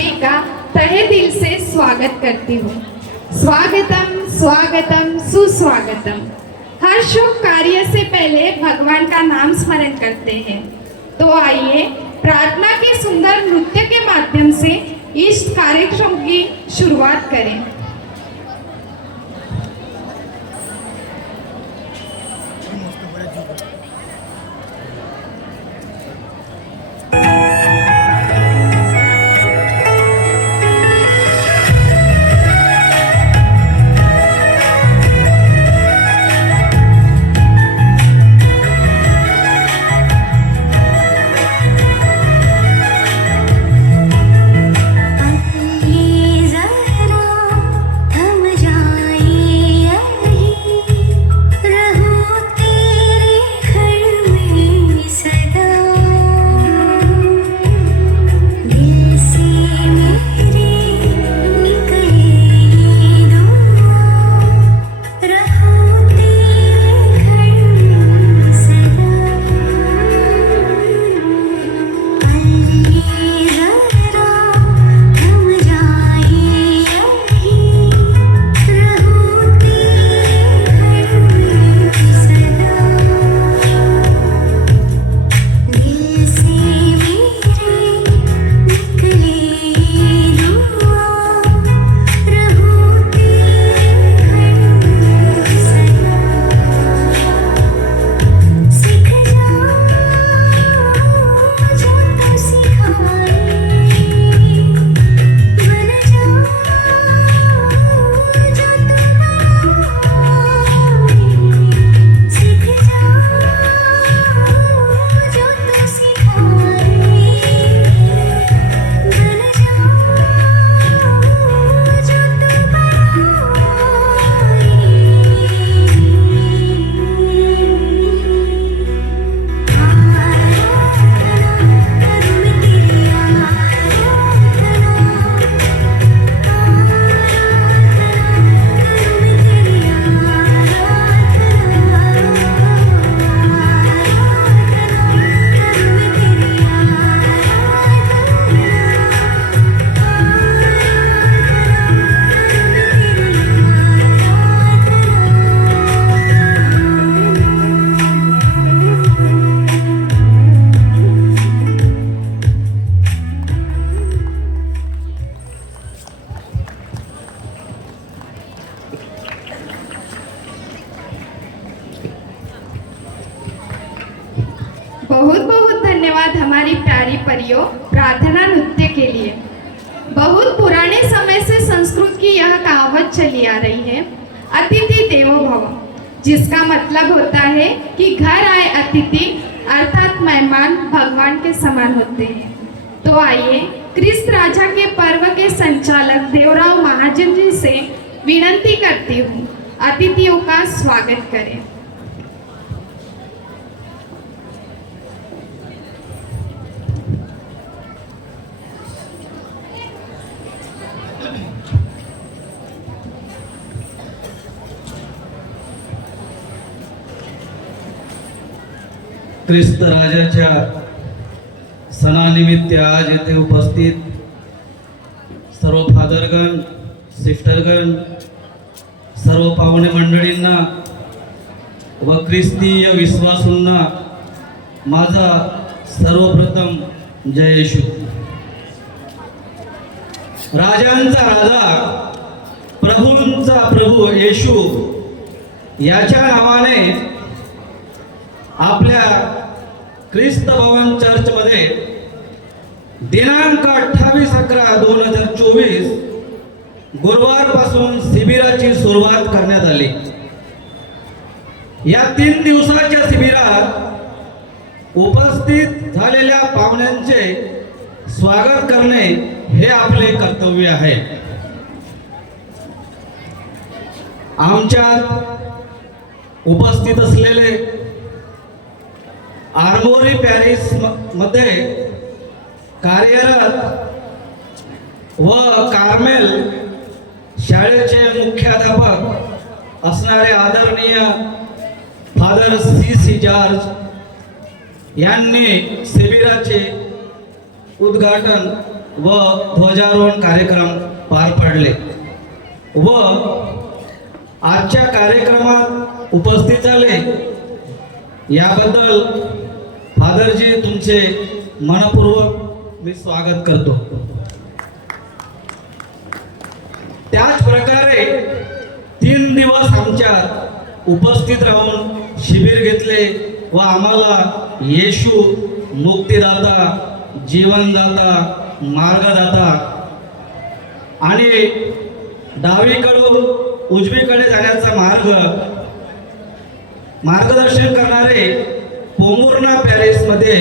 सभी का तहे दिल से स्वागत करती हूँ। स्वागतम स्वागतम सुस्वागतम। हर शुभ कार्य से पहले भगवान का नाम स्मरण करते हैं। तो आइए प्रार्थना के सुंदर नृत्य के माध्यम से इस कार्यक्रम की शुरुआत करें। बहुत बहुत धन्यवाद हमारी प्यारी परियों प्रार्थना नृत्य के लिए। बहुत पुराने समय से संस्कृत की यह कहावत चली आ रही है, अतिथि देवो भव, जिसका मतलब होता है कि घर आए अतिथि अर्थात मेहमान भगवान के समान होते हैं। तो आइए क्रिस्त राजा के पर्व के संचालक देवराव महाजन जी से विनती करती हूँ, अतिथियों का स्वागत करें। ख्रिस्त राजाच्या सणानिमित्त आज येथे उपस्थित सर्व फादरगण, सिस्टरगण, सर्व पाहुणे मंडळींना व ख्रिस्तीय विश्वासूंना माझा सर्वप्रथम जय येशू। राजांचा राजा, प्रभूंचा प्रभू येशू याच्या नावाने आपल्या ख्रिस्त भवन चर्चमध्ये दिनांक 28/11/2024 गुरुवारपासून शिबिराची सुरुवात करण्यात आली। या 3 दिवसाच्या शिबिरात उपस्थित झालेल्या पाहुण्यांचे स्वागत करणे हे आपले कर्तव्य आहे। आमच्यात उपस्थित असलेले आर्मोरी पॅरिस मध्ये कार्यरत व कार्मेल शाळेचे मुख्याध्यापक असणारे आदरणीय फादर सी जॉर्ज यांनी शिबिराचे उद्घाटन व ध्वजारोहण कार्यक्रम पार पडले व आजच्या कार्यक्रमात उपस्थित झाले याबद्दल फादरजी तुमचे मनपूर्वक मी स्वागत करतो. त्याच प्रकारे 3 दिवस आमच्या उपस्थित राहून शिबिर घेतले व आम्हाला येशू मुक्तिदाता, जीवनदाता, मार्गदाता आणि डावीकडून उजवीकडे जाण्याचा मार्गदर्शन करणारे पोमुर्ना पॅरिसमध्ये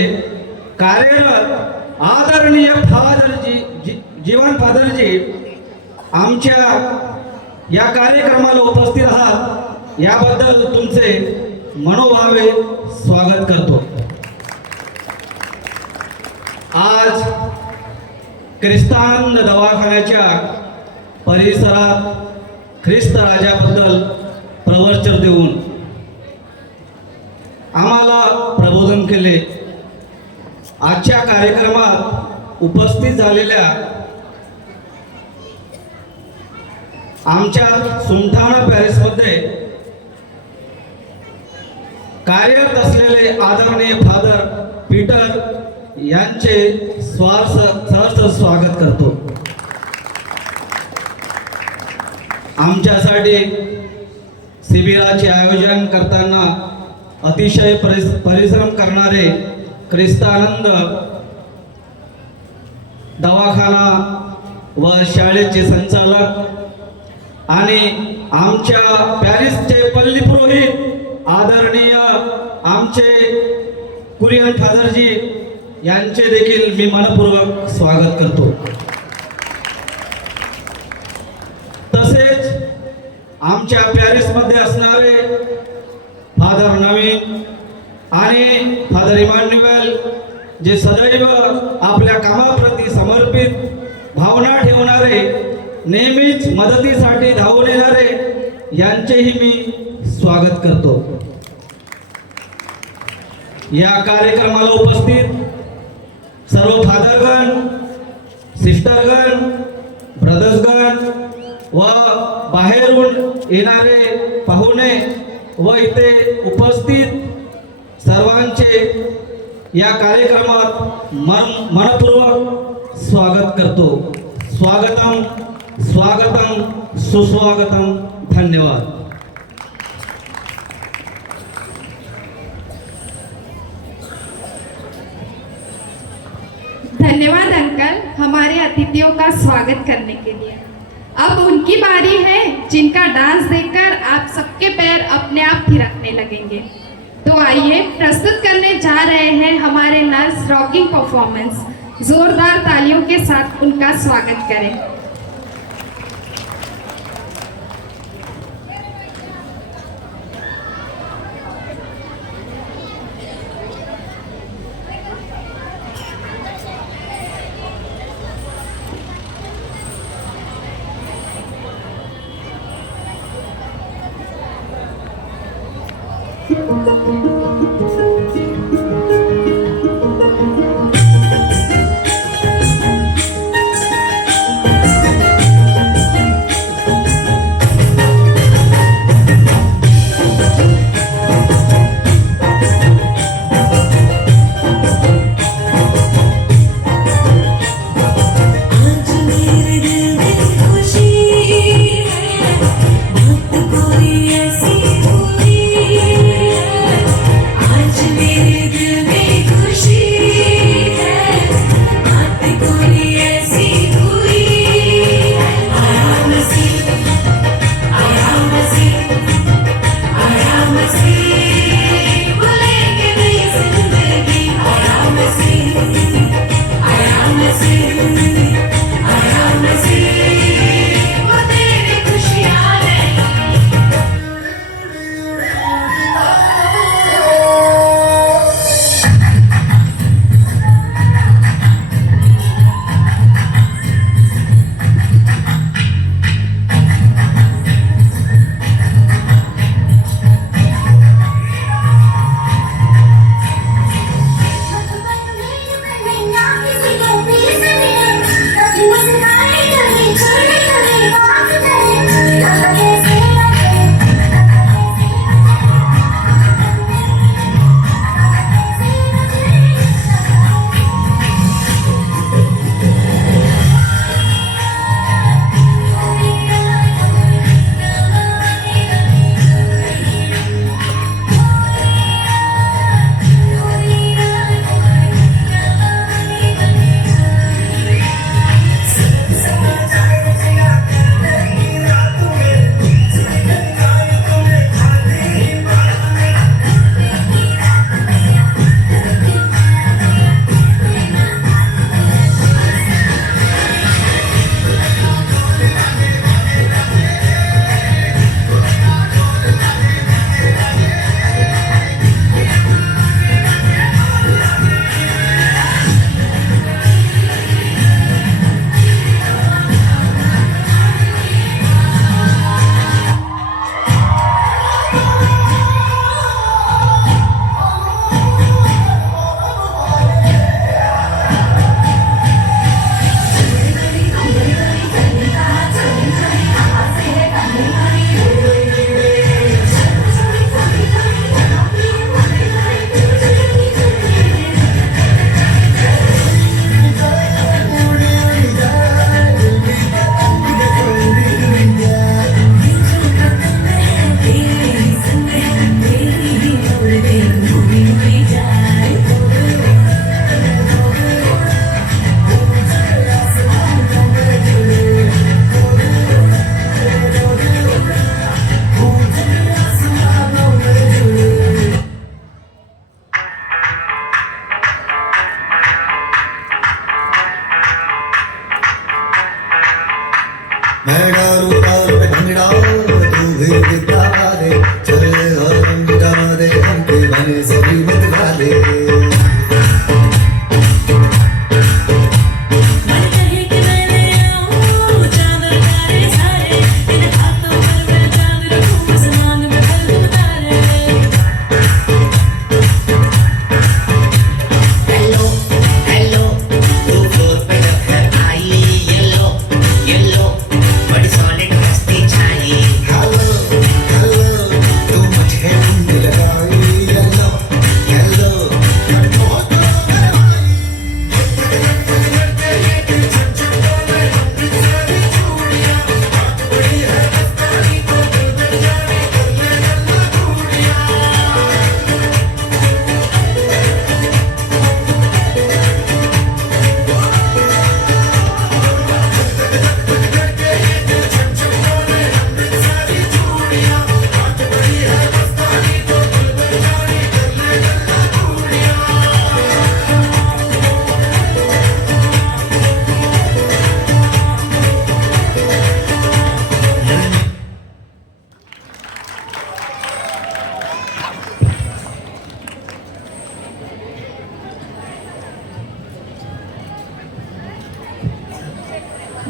कार्यरत आदरणीय जीवन फादरजी आमच्या या कार्यक्रमाला उपस्थित आहात याबद्दल तुमचे मनोभावे स्वागत करतो. आज ख्रिस्तान दवाखान्याच्या परिसरात ख्रिस्त राजाबद्दल प्रवचन देऊन आम्हाला प्रबोधन केले. आजच्या कार्यक्रमात उपस्थित झालेल्या आमच्या सुमठाना पॅरिसमध्ये कार्यरत असलेले आदरणीय फादर पीटर यांचे सहर्ष स्वागत करतो. आमच्यासाठी शिबिराचे आयोजन करताना अतिशय परिश्रम करणारे ख्रिस्तानंद दवाखाना व शाळेचे संचालक आणि आमच्या पॅरिसचे पल्ली पुरोहित आदरणीय आमचे कुरियन फादरजी यांचे देखील मी मनपूर्वक स्वागत करतो. तसेच आमच्या पॅरिसमध्ये असणारे फादर नवीन आणि फादर इमान्युएल जे सदैव आपल्या कामाप्रती समर्पित भावना ठेवणारे, नेहमीच मदतीसाठी धावून येणारे यांचेही मी स्वागत करतो. या कार्यक्रमाला उपस्थित सर्व फादरगण, सिस्टरगण, ब्रदर्सगण व बाहेरून येणारे पाहुणे व इथे उपस्थित सर्वांचे या कार्यक्रमात मनपूर्वक स्वागत करतो. स्वागतम स्वागतम सुस्वागतम. धन्यवाद. धन्यवाद अंकल हमारे अतिथियों का स्वागत करने के लिए. अब उनकी बारी है जिनका डांस देखकर आप सबके पैर अपने आप थिरकने लगेंगे. तो आइए प्रस्तुत करने जा रहे हैं हमारे नर्स रॉकिंग परफॉर्मेंस. जोरदार तालियों के साथ उनका स्वागत करें. मैं डालू ताल पे भंगड़ा तू भी गिरा दे चल और रंग जमा दे हमके बने सभी मत गा दे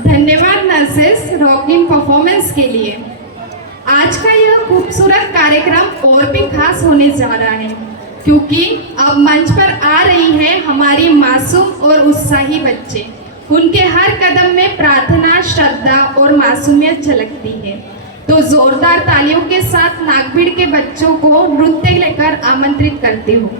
धन्यवाद नर्सेस रॉकिंग परफॉर्मेंस के लिए। आज का यह खूबसूरत कार्यक्रम और भी खास होने जा रहा है क्योंकि अब मंच पर आ रही है हमारी मासूम और उत्साही बच्चे। उनके हर कदम में प्रार्थना, श्रद्धा और मासूमियत झलकती है। तो जोरदार तालियों के साथ नागभीड़ के बच्चों को नृत्य लेकर आमंत्रित करती हूँ।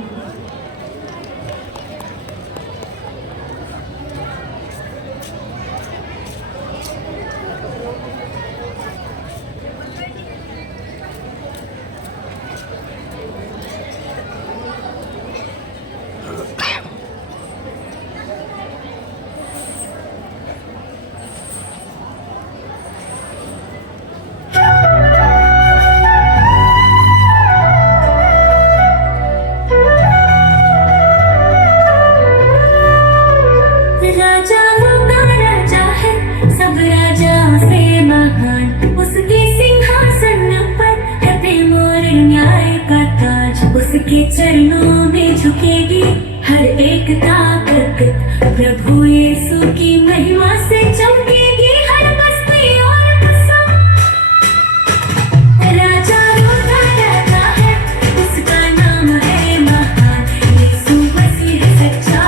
उसके चरणों में झुकेगी हर एक ताकत, प्रभु यीशु की महिमा से चमकेगी हर बस्ती और बसा। राजा रोता रहता है, उसका नाम है महान, यीशु मसीह सच्चा,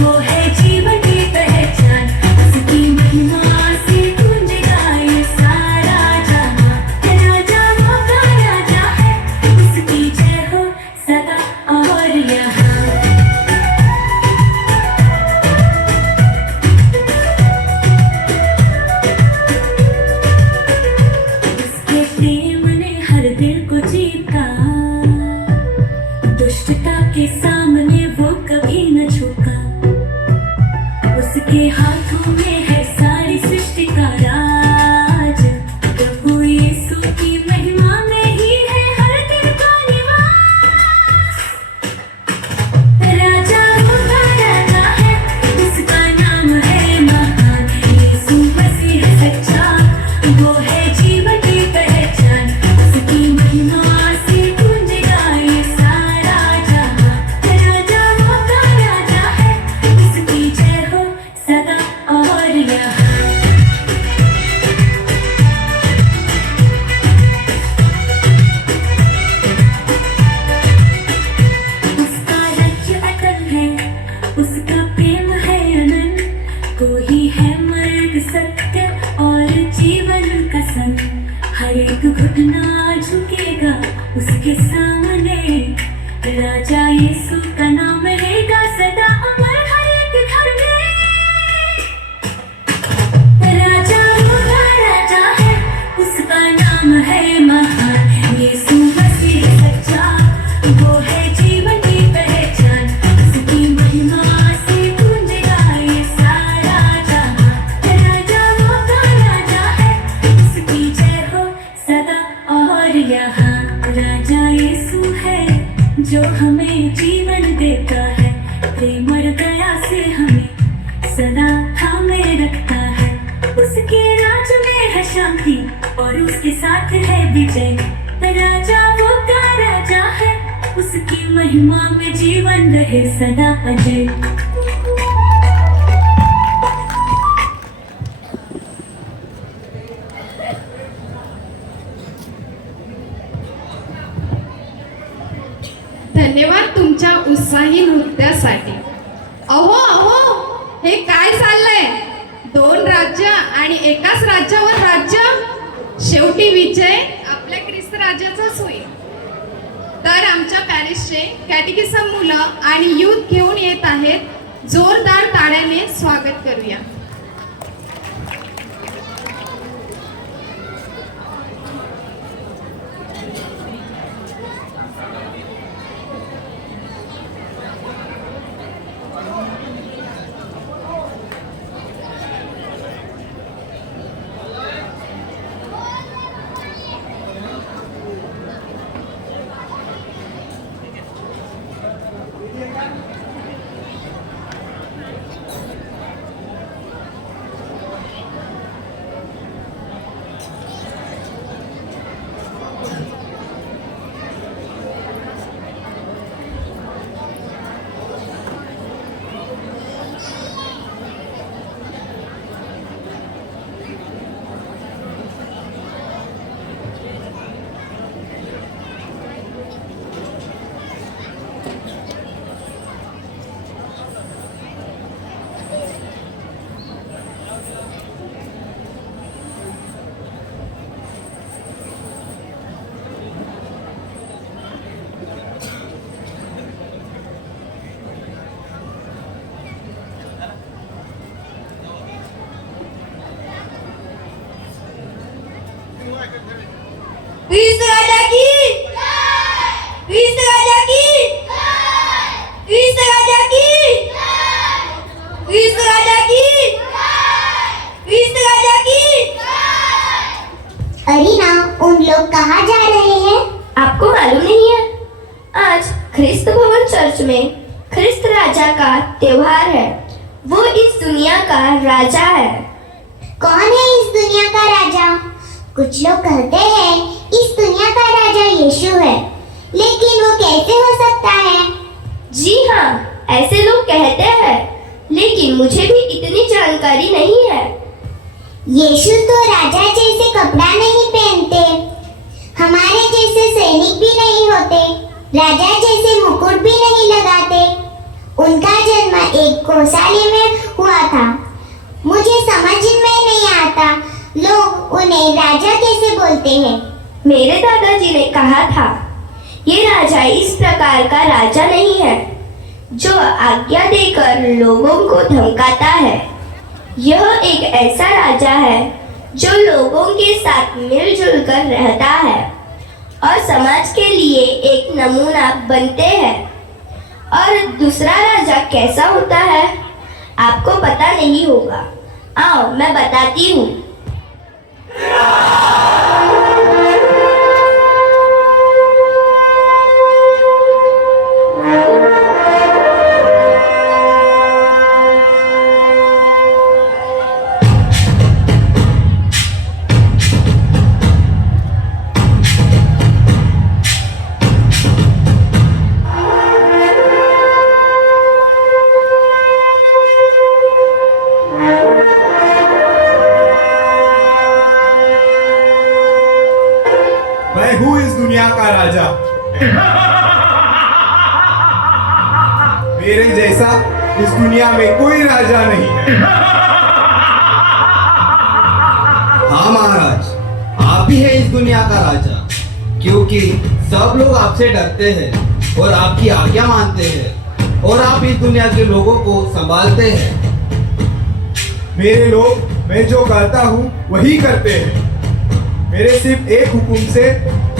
वो है जीवन की पहचान। उसकी महिमा से गूंजेगा ये सारा जहां। राजा रोता राजा है, उसकी जय हो सदा और यहाँ। उसके प्रेम ने हर दिल को जीता, दुष्टता के सामने वो कभी न झुका। उसके हाथों में है सारी सृष्टि का राज, प्रभु यीशु की महिमा में ही है हर दिल का निवास। राजा होता रहता है, उसका नाम है महान, यीशु मसीह सच्चा, वो है जीवन की पहचान। उसकी महिमा से गूंजेगा ये सारा जहां। राजा होता राजा है, उसकी जय हो सदा और यहाँ। उसका राज्य अटल है, उसका प्रेम है अनंत, कोई है मार्ग सत्य और जीवन का संग। हर एक घुटना झुकेगा उसके सामने, राजा यीशु का नाम रहेगा सदा अमर हर एक घर में। राजा रोता राजा है, उसका नाम है महान, यीशु मसीह सच्चा, वो है जीवन की पहचान। उसकी महिमा से गूंजेगा ये सारा जहां। राजा रोता राजा है, उसकी जय हो सदा और यहाँ। राजा यीशु है जो हमें जीवन देता है, प्रेम और दया से हमें सदा थामे रखता है। उसके राज में है शांति और उसके साथ है विजय। राजा वो का राजा है, उसकी महिमा में जीवन रहे सदा अजय। धन्यवाद तुमच्या उत्साही नृत्यासाठी। अहो अहो, हे काय चाललंय? 2 राज्य आणि एकाच राज्यावर राज्य। शेवटी विजय आपल्या ख्रिस्त राजाचाच होईल। तर आमच्या पॅरिसचे कॅटेकिसम मुलं आणि यूथ घेऊन येत आहेत। जोरदार टाळ्याने स्वागत करूया। ख्रिस्त राजा की, ख्रिस्त राजा की, ख्रिस्त राजा की, ख्रिस्त राजा की, ख्रिस्त राजा की। अरीना, उन लोग कहाँ जा रहे हैं? आपको मालूम नहीं है? आज ख्रिस्त भवन चर्च में ख्रिस्त राजा का त्योहार है। वो इस दुनिया का राजा है। कौन है इस दुनिया का राजा? कुछ लोग कहते हैं इस दुनिया का राजा यीशु है, लेकिन वो कैसे हो सकता है? जी हाँ, ऐसे लोग कहते हैं, लेकिन मुझे भी इतनी जानकारी नहीं है। यीशु तो राजा जैसे कपड़ा नहीं पहनते, हमारे जैसे सैनिक भी नहीं होते, राजा जैसे मुकुट भी नहीं लगाते। उनका जन्म एक गौशाले में हुआ था। मुझे समझ में नहीं आता लोग उन्हें राजा कैसे बोलते हैं। मेरे दादाजी ने कहा था, ये राजा इस प्रकार का राजा नहीं है जो आज्ञा देकर लोगों को धमकाता है। यह एक ऐसा राजा है जो लोगों के साथ मिलजुल कर रहता है और समाज के लिए एक नमूना बनते हैं। और दूसरा राजा कैसा होता है आपको पता नहीं होगा। आओ मैं बताती हूँ। मैं हूँ इस दुनिया का राजा। मेरे जैसा इस दुनिया में कोई राजा नहीं है। हाँ महाराज, आप ही हैं इस दुनिया का राजा, क्योंकि सब लोग आपसे डरते हैं और आपकी आज्ञा मानते हैं और आप इस दुनिया के लोगों को संभालते हैं। मेरे लोग मैं जो करता हूँ वही करते हैं। मेरे सिर्फ एक हुक्म से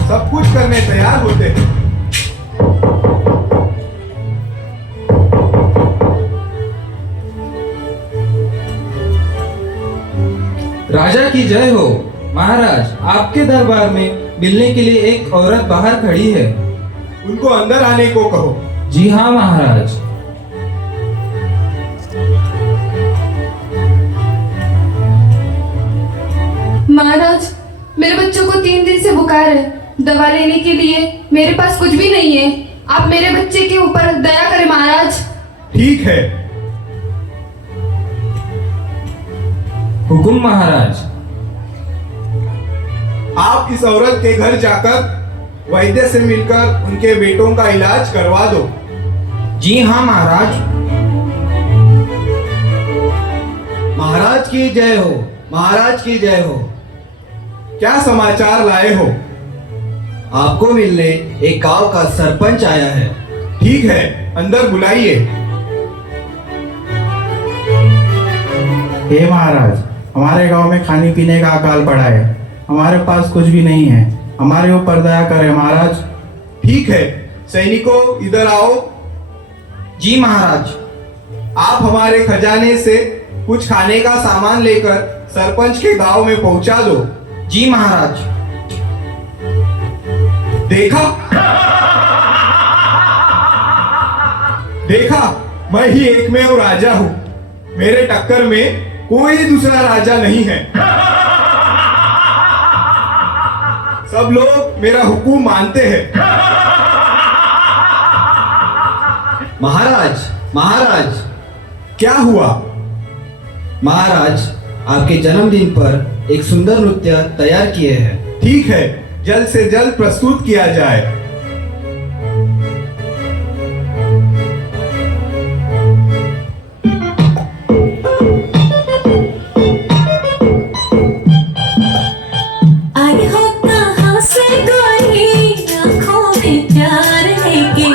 सब कुछ करने तैयार होते हैं। राजा की जय हो। महाराज, आपके दरबार में मिलने के लिए एक औरत बाहर खड़ी है। उनको अंदर आने को कहो। जी हाँ महाराज। महाराज, मेरे बच्चों को 3 दिन से बुखार है। दवा लेने के लिए मेरे पास कुछ भी नहीं है। आप मेरे बच्चे के ऊपर दया करें महाराज। ठीक है। हुकुम महाराज। आप इस औरत के घर जाकर वैद्य से मिलकर उनके बेटों का इलाज करवा दो। जी हाँ महाराज। महाराज की जय हो, महाराज की जय हो। क्या समाचार लाए हो? आपको मिलने एक गांव का सरपंच आया है। ठीक है, अंदर बुलाइए। हे महाराज, हमारे गांव में खाने पीने का अकाल पड़ा है। हमारे पास कुछ भी नहीं है। हमारे ऊपर दया करें महाराज। ठीक है, सैनिकों इधर आओ। जी महाराज। आप हमारे खजाने से कुछ खाने का सामान लेकर सरपंच के गांव में पहुंचा दो। जी महाराज। देखा देखा, मैं ही एकमेव राजा हूं। मेरे टक्कर में कोई दूसरा राजा नहीं है। सब लोग मेरा हुकुम मानते हैं। महाराज, महाराज। क्या हुआ? महाराज, आपके जन्मदिन पर एक सुंदर नृत्य तैयार किए हैं। ठीक है, जल्द से जल्द प्रस्तुत किया जाए। आई हो कहाँ से गोरी आँखों में प्यार लेके,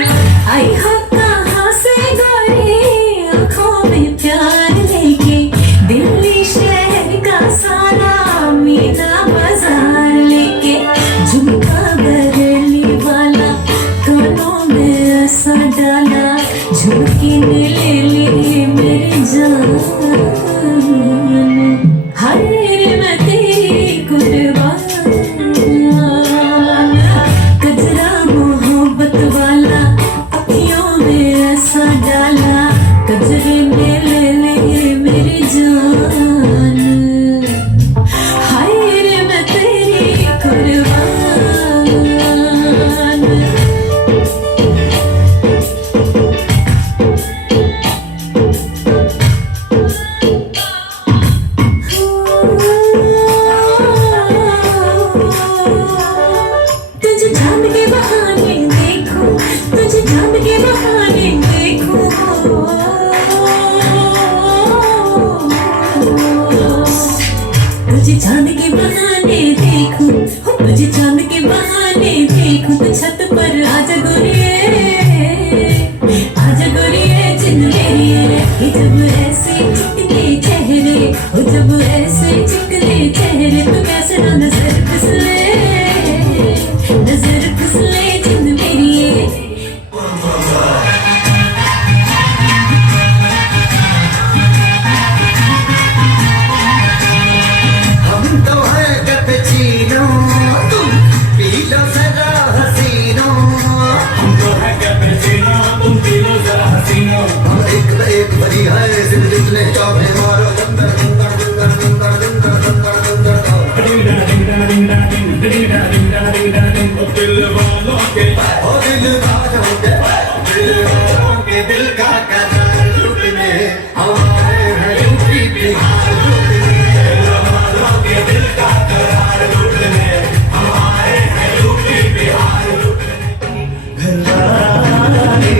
आई हो कहाँ से गोरी आँखों में प्यार लेके, दिल्ली शहर का सारा मीना बाजार लेके, झुमका बरेली वाला कानों में ऐसा डाला, झुमकी ने ले ली मेरी जान। हाय रे मैं तेरी कुर्बान, कजरा मोहब्बत वाला अखियों में ऐसा डाला, कजरे ने ले ली मेरी जान। हाय रे मैं तेरी कुर्बान। तुझे चांद के बहाने देखूं, तुझे चांद के बहाने देखूं, तुझे चांद के बहाने देखूं, तुझे चांद के बहाने देखूं, तो छत पर आजा गोरिये, आजा गोरिये जिंद मेरी है। ये जब ऐसे चिकने चेहरे, वो जब ऐसे चिकने चेहरे, तो कैसे ना नजर फिसले, नजर फिसले जिंद मेरी है। हम तो है कैपेचिनो, तुम पी लो जरा हसीनो। हम तो है कैपेचिनो, तुम पी लो जरा हसीनो। हम एक न एक बड़ी है जिंद जितने चाहे मारो अंदर अंदर अंदर अंदर अंदर अंदर अंदर। दिल वालों के दिल का करार लूटने हमारे हैं यूपी बिहार लूटने। दिल का करार लूटने हमारे हैं यूपी बिहार लूटने। घरवाली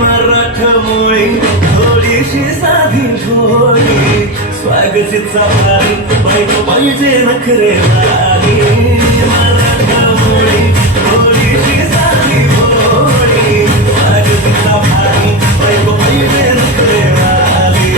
मराठमोळी थोडीशी साधी झोळी, स्वागतीचा भारी बायको पाहिजे नखरेवाली। मराठमोळी थोडीशी साधी झोळी, स्वागतीचा भारी बायको पाहिजे नखरेवाली।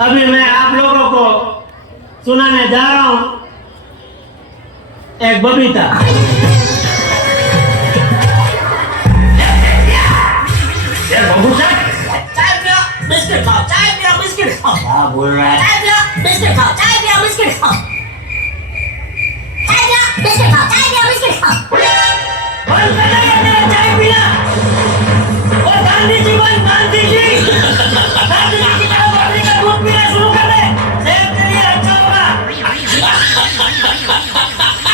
अभी मैं आप लोगों को सुनाने जा रहा हूं एक बबीता। बिस्किट खाओ, चाय पियो, बिस्किट खाओ। क्या बोल रहा है? चाय पियो, बिस्किट खाओ, चाय पियो, बिस्किट खाओ। चाय पियो, बिस्किट खाओ, चाय पियो, बिस्किट खाओ। बंद कर दे चाय पीना। और गांधी जी बन, गांधी जी। गांधी जी की तरह बकरी का दूध पीना शुरू कर दे। सेहत के लिए अच्छा होगा।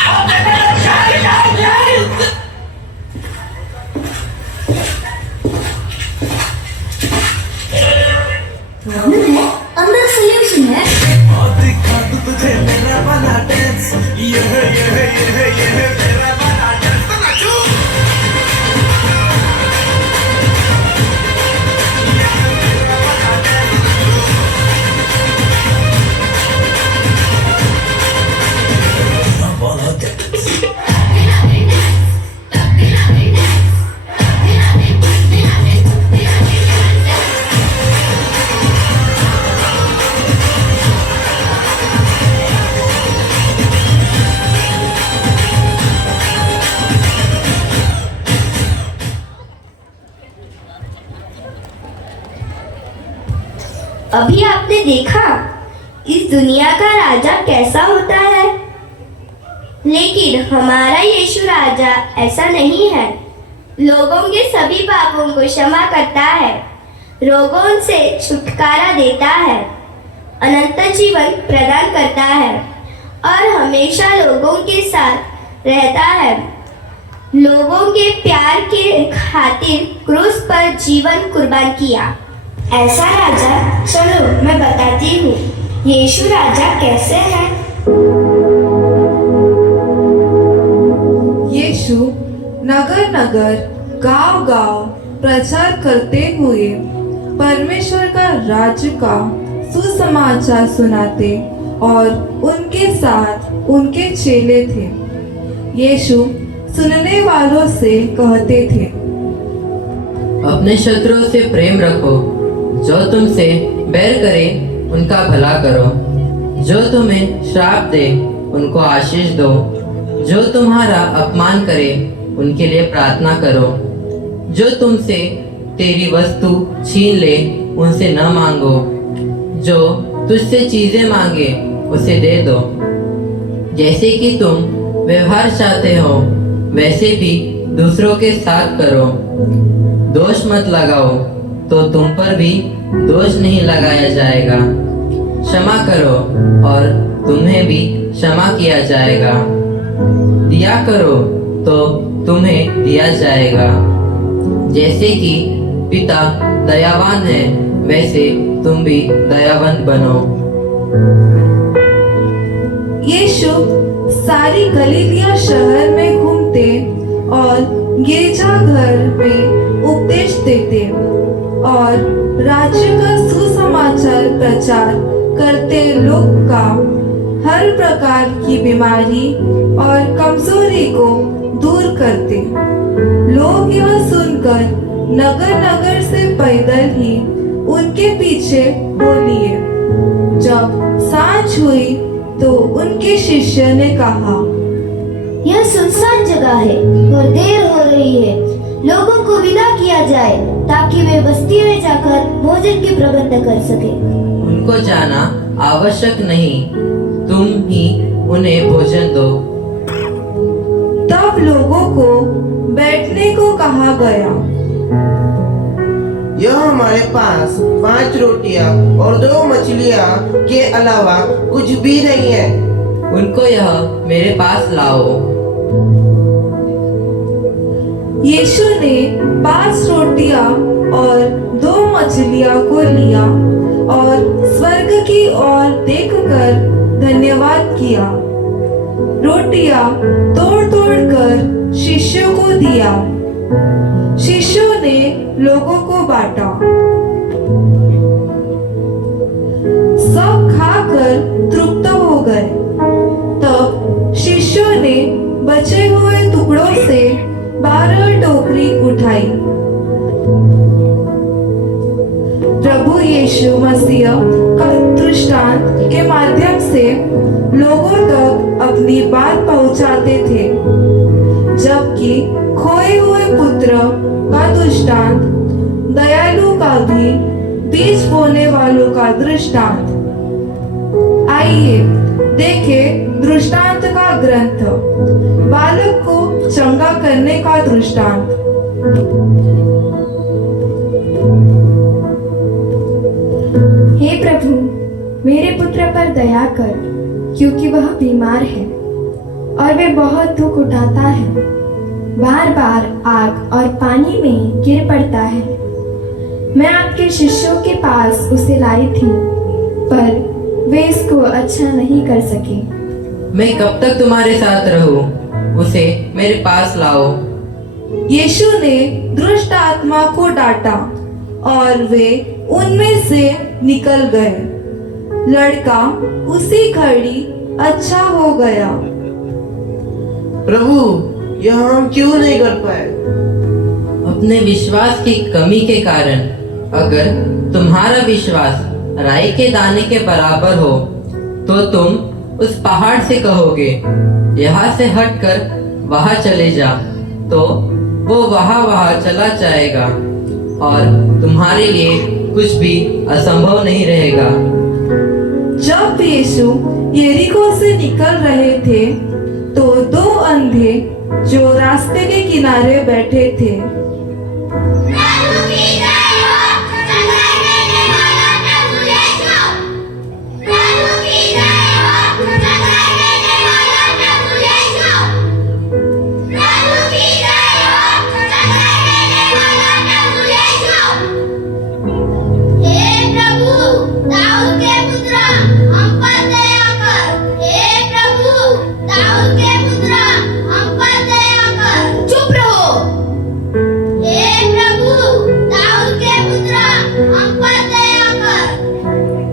और बेटा चाय चाय चाय। अंदर सोल्यूशन है। और दिखा तू तुझे मेरा वाला डांस, ये है मेरा वाला डांस। तो नाचो। अभी आपने देखा इस दुनिया का राजा कैसा होता है, लेकिन हमारा यीशु राजा ऐसा नहीं है। लोगों के सभी पापों को क्षमा करता है, रोगों से छुटकारा देता है, अनंत जीवन प्रदान करता है और हमेशा लोगों के साथ रहता है। लोगों के प्यार के खातिर क्रूस पर जीवन कुर्बान किया। ऐसा राजा, चलो मैं बताती हूँ यीशु राजा कैसे है। यीशु नगर नगर गांव गांव प्रचार करते हुए परमेश्वर का राज्य का सुसमाचार सुनाते और उनके साथ उनके चेले थे। यीशु सुनने वालों से कहते थे, अपने शत्रुओं से प्रेम रखो, जो तुमसे बैर करे उनका भला करो, जो तुम्हें श्राप दे उनको आशीष दो, जो तुम्हारा अपमान करे उनके लिए प्रार्थना करो, जो तुमसे तेरी वस्तु छीन ले उनसे न मांगो, जो तुझसे चीजें मांगे उसे दे दो। जैसे कि तुम व्यवहार चाहते हो वैसे भी दूसरों के साथ करो। दोष मत लगाओ तो तुम पर भी दोष नहीं लगाया जाएगा। क्षमा करो और तुम्हें भी क्षमा किया जाएगा। दिया करो तो तुम्हें दिया जाएगा। जैसे कि पिता दयावान है वैसे तुम भी दयावंत बनो। यीशु सारी गलीलिया शहर में घूमते और गिरजाघर में उपदेश देते और राज्य का सुसमाचार प्रचार करते। लोग का हर प्रकार की बीमारी और कमजोरी को दूर करते। लोग यह सुनकर नगर नगर से पैदल ही उनके पीछे हो लिए। जब सांझ हुई तो उनके शिष्य ने कहा, यह सुनसान जगह है और देर हो रही है, लोगों को विदा किया जाए ताकि वे बस्ती में जाकर भोजन की प्रबंध कर सके। उनको जाना आवश्यक नहीं, तुम ही उन्हें भोजन दो। तब लोगों को बैठने को कहा गया। यह हमारे पास 5 रोटियां और 2 मछलियां के अलावा कुछ भी नहीं है। उनको यह मेरे पास लाओ। यीशु ने 5 रोटियां और 2 मछलियां को लिया और स्वर्ग की ओर देखकर धन्यवाद किया। रोटियां तोड़ तोड़ कर शिष्यों को दिया। शिष्यों ने लोगों को बांटा। सब खाकर तृप्त हो गए। तब शिष्यों ने बचे हुए टुकड़ों से 12 टोकरी उठाई। प्रभु यीशु मसीह का दृष्टांत के माध्यम से लोगों तक अपनी बात पहुंचाते थे, जबकि खोए हुए पुत्र का दृष्टांत, दयालु का भी, बीज बोने वालों का दृष्टांत। आइए देखें दृष्टांत का ग्रंथ, बालक को चंगा करने का दृष्टांत। हे प्रभु, मेरे पुत्र पर दया कर, क्योंकि वह बीमार है और वे बहुत दुख उठाता है। बार बार आग और पानी में गिर पड़ता है। मैं आपके शिष्यों के पास उसे लाई थी, पर वे इसको अच्छा नहीं कर सके। मैं कब तक तुम्हारे साथ रहूं? उसे मेरे पास लाओ। यीशु ने दुष्ट आत्मा को डांटा और वे उनमें से निकल गए। लड़का उसी घड़ी अच्छा हो गया। प्रभु, यह हम क्यों नहीं कर पाए? अपने विश्वास की कमी के कारण। अगर तुम्हारा विश्वास राई के दाने के बराबर हो तो तुम उस पहाड़ से कहोगे, यहाँ से हटकर वहाँ चले जा, तो वो वहाँ चला जाएगा और तुम्हारे लिए कुछ भी असंभव नहीं रहेगा। जब यीशु यरीको से निकल रहे थे तो दो अंधे जो रास्ते के किनारे बैठे थे,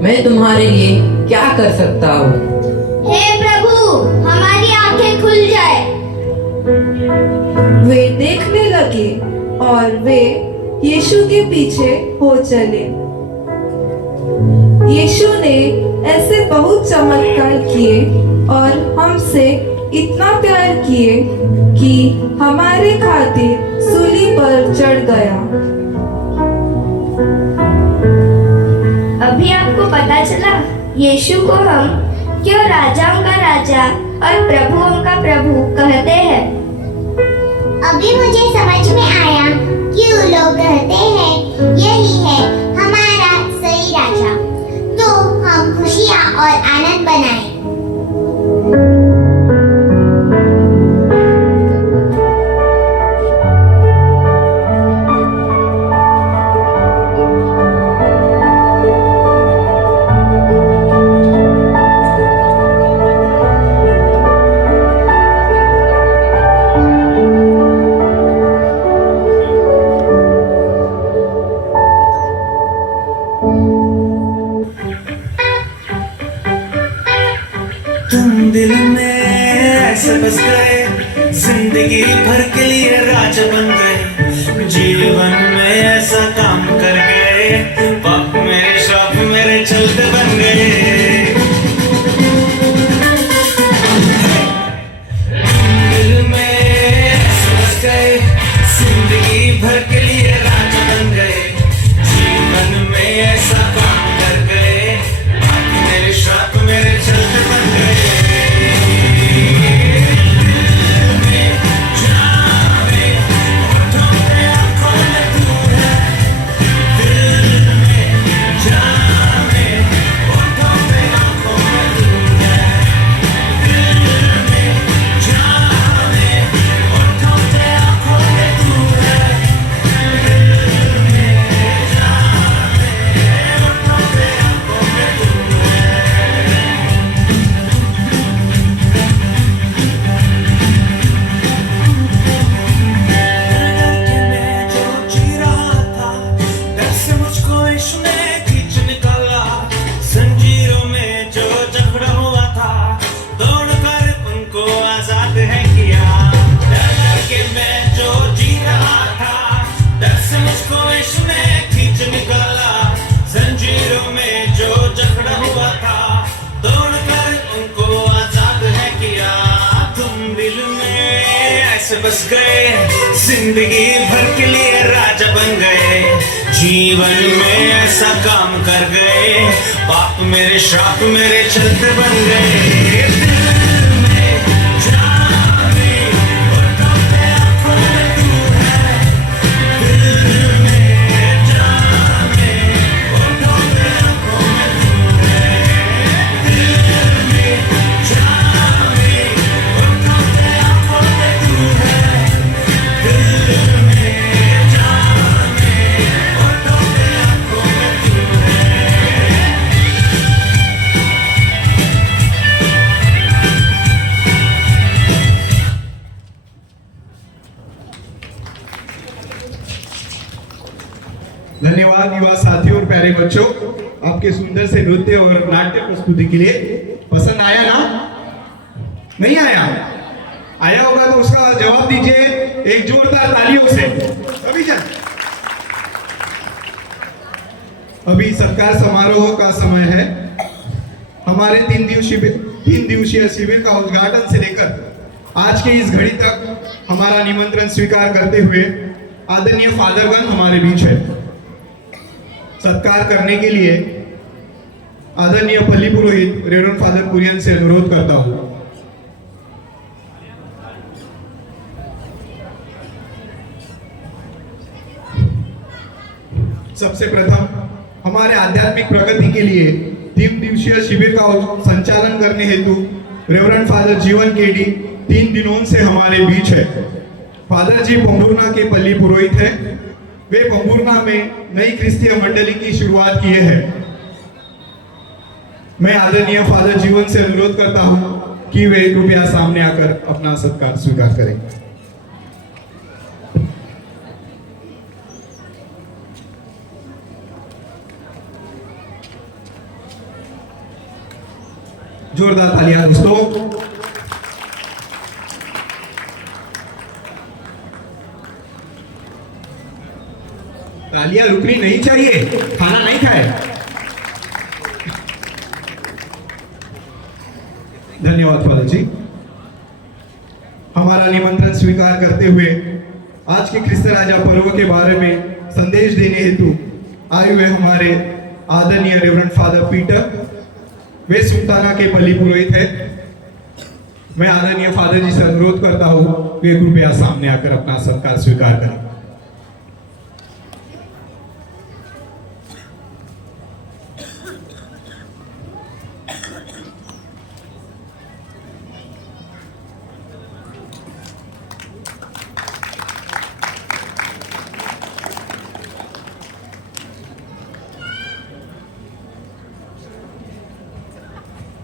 मैं तुम्हारे लिए क्या कर सकता हूँ? हे प्रभु, हमारी आंखें खुल जाए। वे देखने लगे और वे यीशु के पीछे हो चले। यीशु ने ऐसे बहुत चमत्कार किए और हमसे इतना प्यार किए कि हमारे खातिर सूली पर चढ़ गया। अभी आपको पता चला यीशु को हम क्यों राजाओं का राजा और प्रभुओं का प्रभु कहते हैं। अभी मुझे समझ में आया क्यों लोग कहते हैं यही है हमारा सही राजा। तो हम खुशियाँ और आनंद बनाएं। तुम दिल में ऐसे बस गए, जिंदगी भर के लिए राजा बन गए। जीवन में ऐसा काम कर गए, पाप मेरे श्राप मेरे चलते बन गए। दिल में ऐसे बस गए, जिंदगी भर के लिए राजा बन गए। जीवन में ऐसा काम कर गए, पाप मेरे श्राप मेरे चलते बन गए। में ऐसे बस गए, जिंदगी भर के लिए राजा बन गए, जीवन में ऐसा काम कर गए, पाप मेरे श्राप मेरे चलते बन गए। धन्यवाद युवा साथियों और प्यारे बच्चों, आपके सुंदर से नृत्य और नाट्य प्रस्तुति के लिए। पसंद आया ना? नहीं आया? आया होगा तो उसका जवाब दीजिए एक जोरदार तालियों से सभी जन। अभी सत्कार समारोह का समय है। हमारे 3 दिवसीय शिविर का उद्घाटन से लेकर आज के इस घड़ी तक हमारा निमंत्रण स्वीकार करते हुए आदरणीय फादरगण हमारे बीच है। सत्कार करने के लिए आदरणीय पल्ली पुरोहित रेवरेंड फादर कुरियन से अनुरोध करता हूं। सबसे प्रथम हमारे आध्यात्मिक प्रगति के लिए 3 दिवसीय शिविर का संचालन करने हेतु रेवरेंड फादर जीवन केडी 3 दिनों से हमारे बीच है। फादर जी पंबुरना के पल्ली पुरोहित है। वे पंबुरना में नई क्रिस्तीय मंडली की शुरुआत किए हैं। मैं आदरणीय फादर जीवन से अनुरोध करता हूं कि वे कृपया सामने आकर अपना सत्कार स्वीकार करें। जोरदार तालियां दोस्तों। तालियां रुकनी नहीं चाहिए, खाना नहीं खाए। धन्यवाद फादर जी। हमारा निमंत्रण स्वीकार करते हुए आज के ख्रिस्त राजा पर्व के बारे में संदेश देने हेतु आए हुए हमारे आदरणीय रेवरेंड फादर पीटर, वे सुल्ताना के पल्ली पुरोहित है। मैं आदरणीय फादर जी से अनुरोध करता हूं वे कृपया सामने आकर अपना सत्कार स्वीकार करें।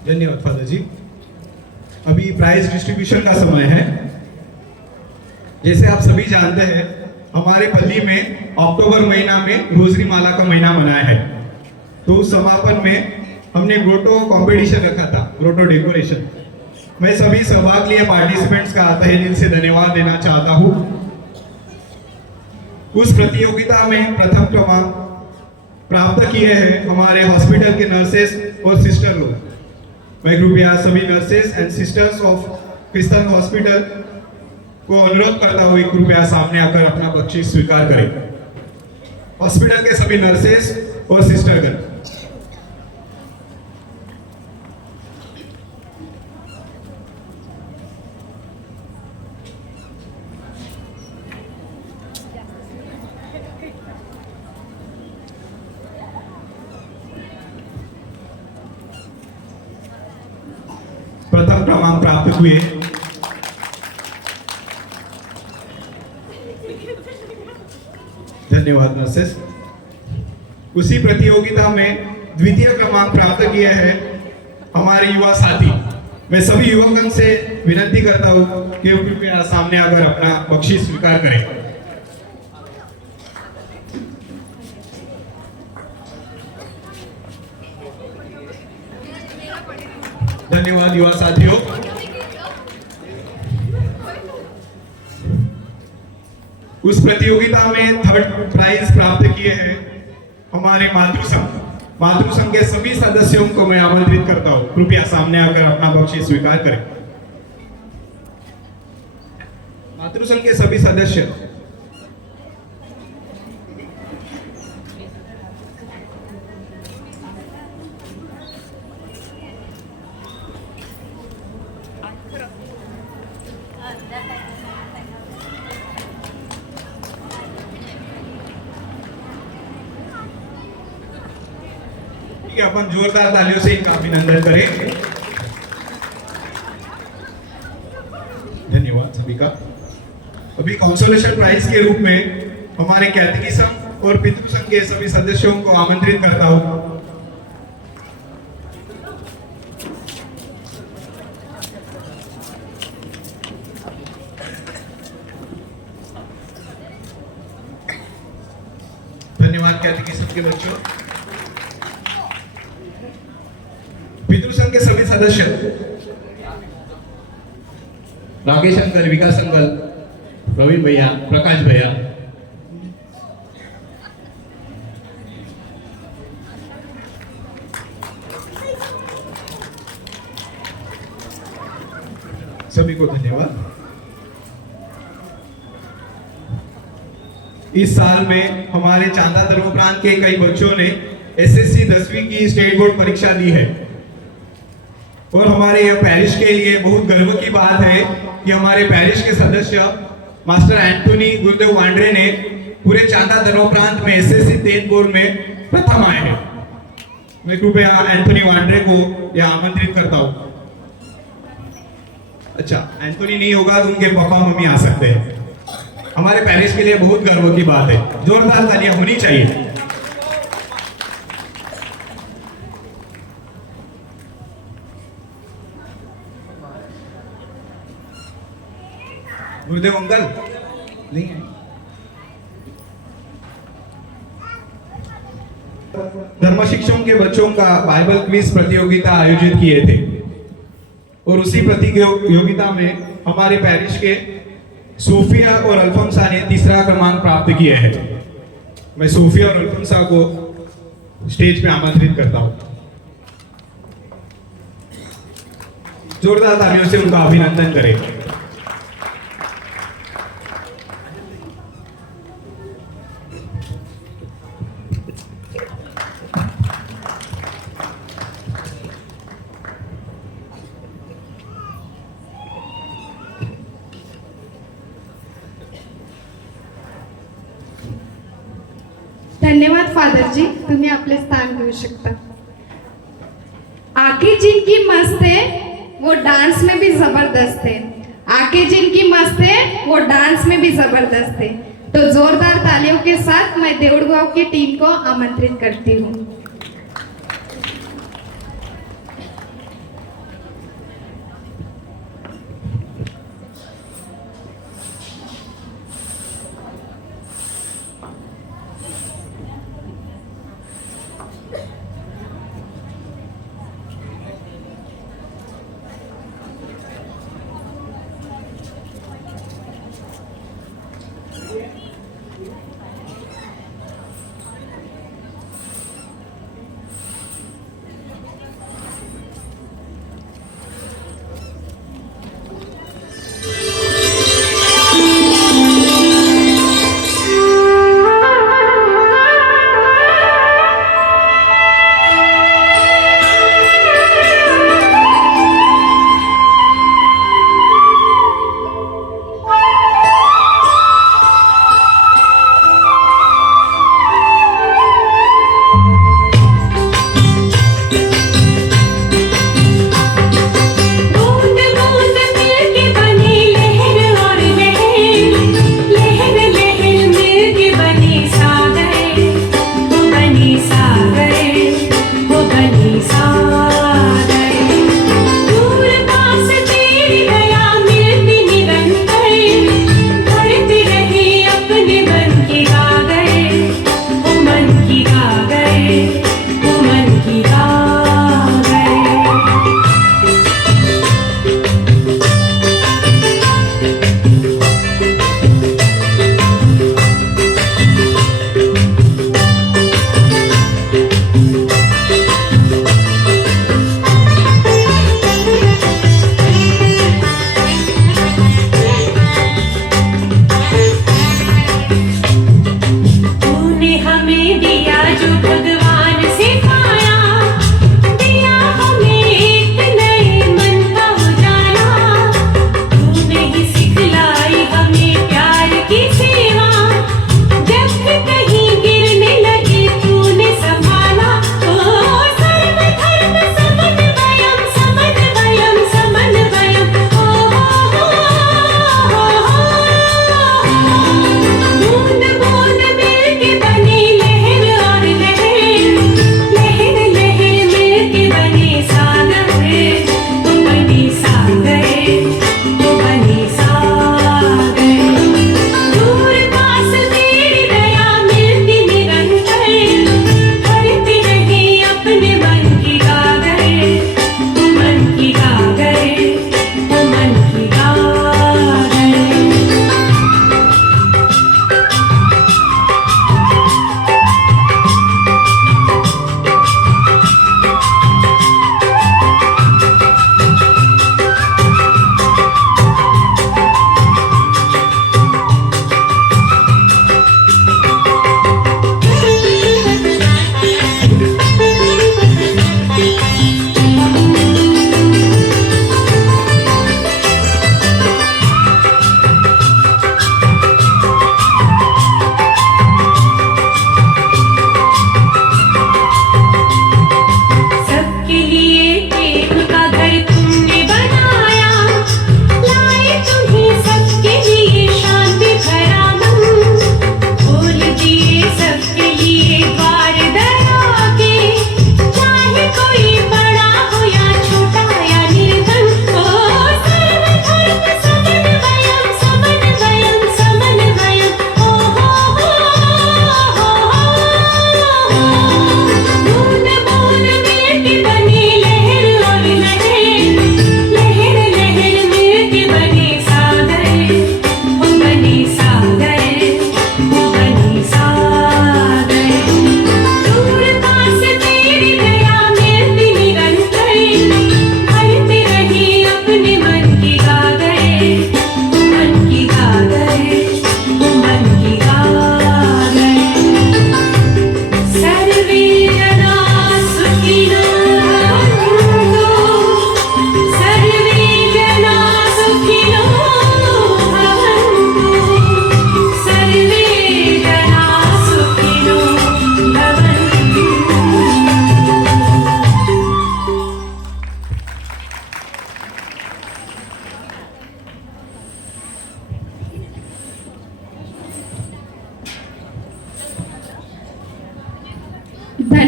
धन्यवाद फादर जी। अभी प्राइज डिस्ट्रीब्यूशन का समय है। जैसे आप सभी जानते हैं, हमारे पल्ली में अक्टूबर महीना में रोजरी माला का महीना मनाया है। तो उस समापन में हमने ग्रोटो कंपटीशन रखा था, ग्रोटो डेकोरेशन। मैं सभी सहभाग लिए पार्टिसिपेंट्स का तहे दिल से धन्यवाद देना चाहता हूँ। उस प्रतियोगिता में प्रथम क्रमांक प्राप्त किए हैं हमारे हॉस्पिटल के नर्सेस और सिस्टर लोग। मैं कृपया सभी nurses and sisters of Christian hospital को अनुरोध करता हूँ कृपया सामने आकर अपना बख्शीश स्वीकार करें। हॉस्पिटल के सभी नर्सेस और सिस्टरगण। प्रथम क्रमांक प्राप्त हुए धन्यवाद नर्सेस। उसी प्रतियोगिता में द्वितीय क्रमांक प्राप्त किया है हमारे युवा साथी। मैं सभी युवकों से विनती करता हूं कि वो कृपया सामने आकर अपना बख्शीश स्वीकार करें। धन्यवाद युवा साथियों। उस प्रतियोगिता में 3rd प्राइज प्राप्त किए हैं हमारे मातृसंघ के सभी सदस्यों को मैं आमंत्रित करता हूं कृपया सामने आकर अपना बख्शीश स्वीकार करें। मातृसंघ के सभी सदस्य, ठीक है, अपन जोरदार तालियों से इनका अभिनंदन करें। धन्यवाद सभी का। अभी कंसोलेशन प्राइज के रूप में हमारे कैटेकिज्म और पितृसंघ के सभी सदस्यों को आमंत्रित करता हूं। धन्यवाद कैटेकिज्म के बच्चों। पितृसंघ के सभी सदस्य राकेश अंकल, विकास अंकल, प्रवीण भैया, प्रकाश भैया, सभी को धन्यवाद। इस साल में हमारे चांदा धर्म प्रांत के कई बच्चों ने एसएससी 10वीं की स्टेट बोर्ड परीक्षा दी है और हमारे यह पैरिश के लिए बहुत गर्व की बात है कि हमारे पैरिश के सदस्य मास्टर एंटोनी गुरुदेव वांड्रे ने पूरे चांदा धर्म प्रांत में एसएससी 10 बोर्ड में प्रथम आए हैं। मैं कृपया एंटोनी वांड्रे को यह आमंत्रित करता हूं। अच्छा, एंटोनी नहीं होगा तो उनके पापा मम्मी आ सकते हैं। हमारे पैरिश के लिए बहुत गर्व की बात है। जोरदार तालियां होनी चाहिए। गुरुदेव अंकल नहीं है। धर्म शिक्षकों के बच्चों का बाइबल क्विज प्रतियोगिता आयोजित किए थे और उसी प्रतियोगिता में हमारे पैरिश के सोफिया और अल्फोंसा ने तीसरा क्रमांक प्राप्त किया है। मैं सोफिया और अल्फोंसा को स्टेज पे आमंत्रित करता हूं। जोरदार तालियों से उनका अभिनंदन करें। धन्यवाद फादर जी, तुम्ही आपले स्थान घेऊ शकता। आके जिनकी मस्त है वो डांस में भी जबरदस्त है। आके जिनकी मस्त है वो डांस में भी जबरदस्त है। तो जोरदार तालियों के साथ मैं देवड़गांव की टीम को आमंत्रित करती हूँ।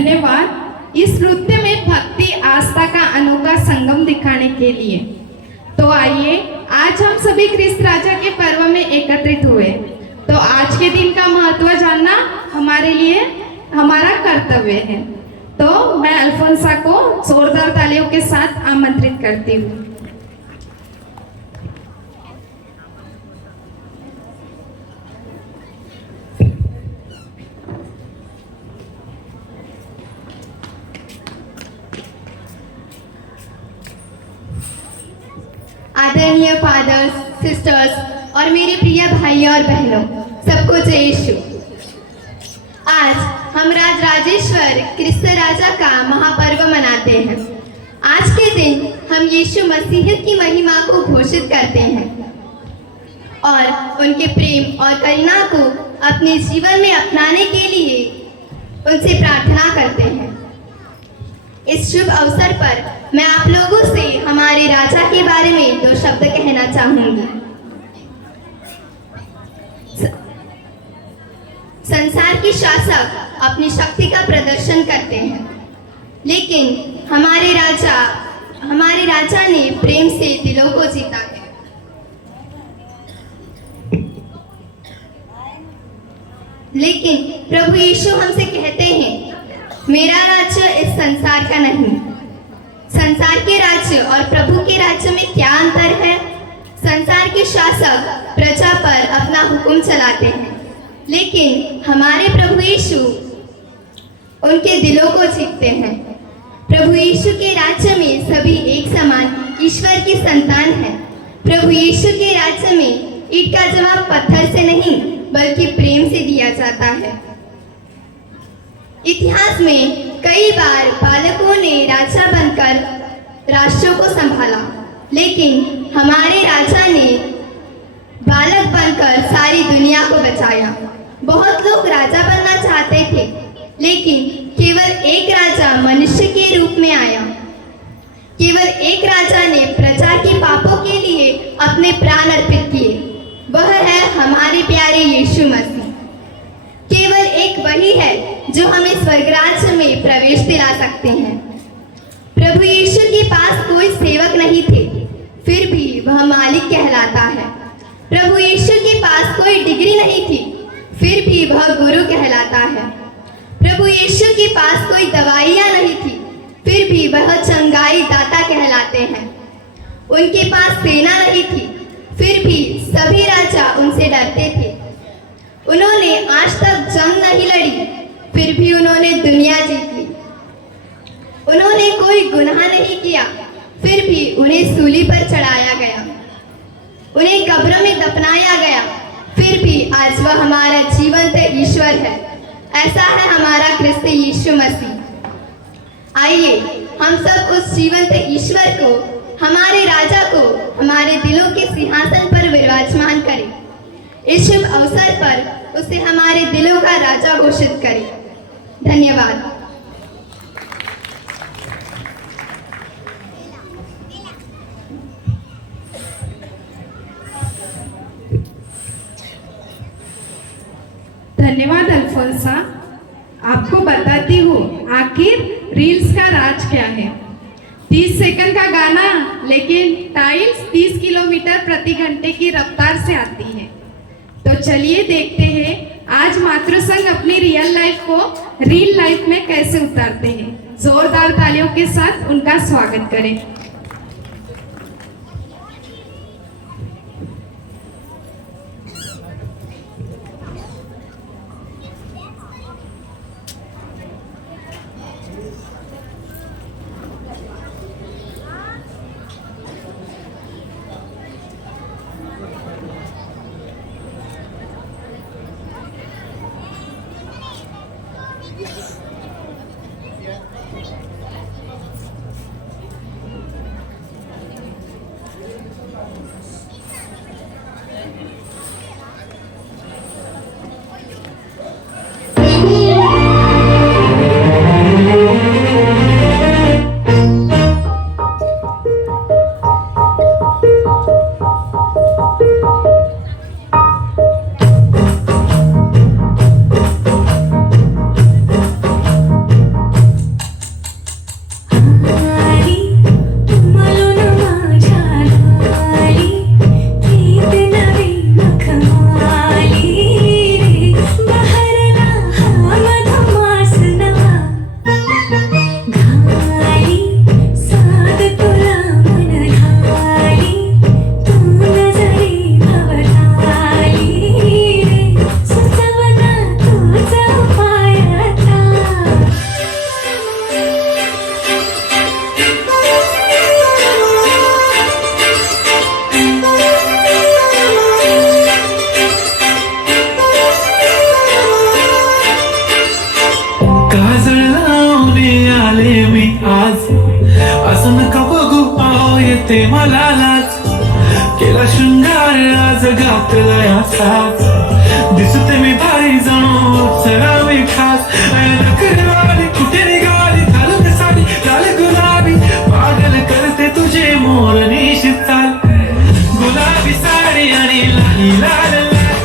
धन्यवाद इस नृत्य में भक्ति आस्था का अनोखा संगम दिखाने के लिए। तो आइए, आज हम सभी क्रिस्त राजा के पर्व में एकत्रित हुए, तो आज के दिन का महत्व जानना हमारे लिए हमारा कर्तव्य है। तो मैं अल्फोंसा को जोरदार तालियों के साथ आमंत्रित करती हूँ। आदरणीय फादर्स, सिस्टर्स और मेरे प्रिय भाइयों और बहनों, सबको जय यीशु। आज हम राजराजेश्वर क्रिस्त राजा का महापर्व मनाते हैं। आज के दिन हम यीशु मसीह की महिमा को घोषित करते हैं और उनके प्रेम और करुणा को अपने जीवन में अपनाने के लिए उनसे प्रार्थना करते हैं। इस शुभ अवसर पर मैं आप लोगों से हमारे राजा के बारे में 2 शब्द कहना चाहूंगी। संसार के शासक अपनी शक्ति का प्रदर्शन करते हैं, लेकिन हमारे राजा ने प्रेम से दिलों को जीता है। लेकिन प्रभु यीशु हमसे कहते हैं, मेरा राज्य इस संसार का नहीं। संसार के राज्य और प्रभु के राज्य में क्या अंतर है? संसार के शासक प्रजा पर अपना हुक्म चलाते हैं, लेकिन हमारे प्रभु यीशु उनके दिलों को जीतते हैं। प्रभु यीशु के राज्य में सभी एक समान ईश्वर की संतान हैं। प्रभु यीशु के राज्य में ईंट का जवाब पत्थर से नहीं बल्कि प्रेम से दिया जाता है। इतिहास में कई बार बालकों ने राजा बनकर राष्ट्रों को संभाला, लेकिन हमारे राजा ने बालक बनकर सारी दुनिया को बचाया। बहुत लोग राजा बनना चाहते थे, लेकिन केवल एक राजा मनुष्य के रूप में आया। केवल एक राजा ने प्रजा के पापों के लिए अपने प्राण अर्पित किए, वह है हमारे प्यारे यीशु मसीह। केवल एक वही है जो हमें स्वर्ग राज्य में प्रवेश दिला सकते हैं। प्रभु यीशु के पास कोई सेवक नहीं थे, फिर भी वह मालिक कहलाता है। प्रभु यीशु के पास कोई डिग्री नहीं थी, फिर भी वह गुरु कहलाता है। प्रभु यीशु के पास कोई दवाइयाँ नहीं थी, फिर भी वह चंगाई दाता कहलाते हैं। उनके पास सेना नहीं थी, फिर भी सभी राजा उनसे डरते थे। उन्होंने आज तक जंग नहीं लड़ी, फिर भी उन्होंने दुनिया जीत ली। उन्होंने कोई गुनाह नहीं किया, फिर भी उन्हें सूली पर चढ़ाया गया। उन्हें कब्र में दफनाया गया, फिर भी आज वह हमारा जीवंत ईश्वर है। ऐसा है हमारा क्रिस्त यीशु मसीह। आइए हम सब उस जीवंत ईश्वर को, हमारे राजा को, हमारे दिलों के सिंहासन पर विराजमान करें। इस शुभ अवसर पर उसे हमारे दिलों का राजा घोषित करें। धन्यवाद। धन्यवाद अल्फोंसा। आपको बताती हूँ आखिर रील्स का राज क्या है। 30 सेकंड का गाना, लेकिन टाइल्स 30 किलोमीटर प्रति घंटे की रफ्तार से आती है। तो चलिए देखते हैं आज मातृसंघ अपनी रियल लाइफ को रील लाइफ में कैसे उतारते हैं। जोरदार तालियों के साथ उनका स्वागत करें। येते मला लाज केला शृंगार आज घातला असा दिसते मी भारी जणू सरावी खास नखरेवाली कुठे निघाली घालून साडी लाल गुलाबी पागल करते तुझे मोर निशित चाल गुलाबी साडी आणि लाली लाल लाल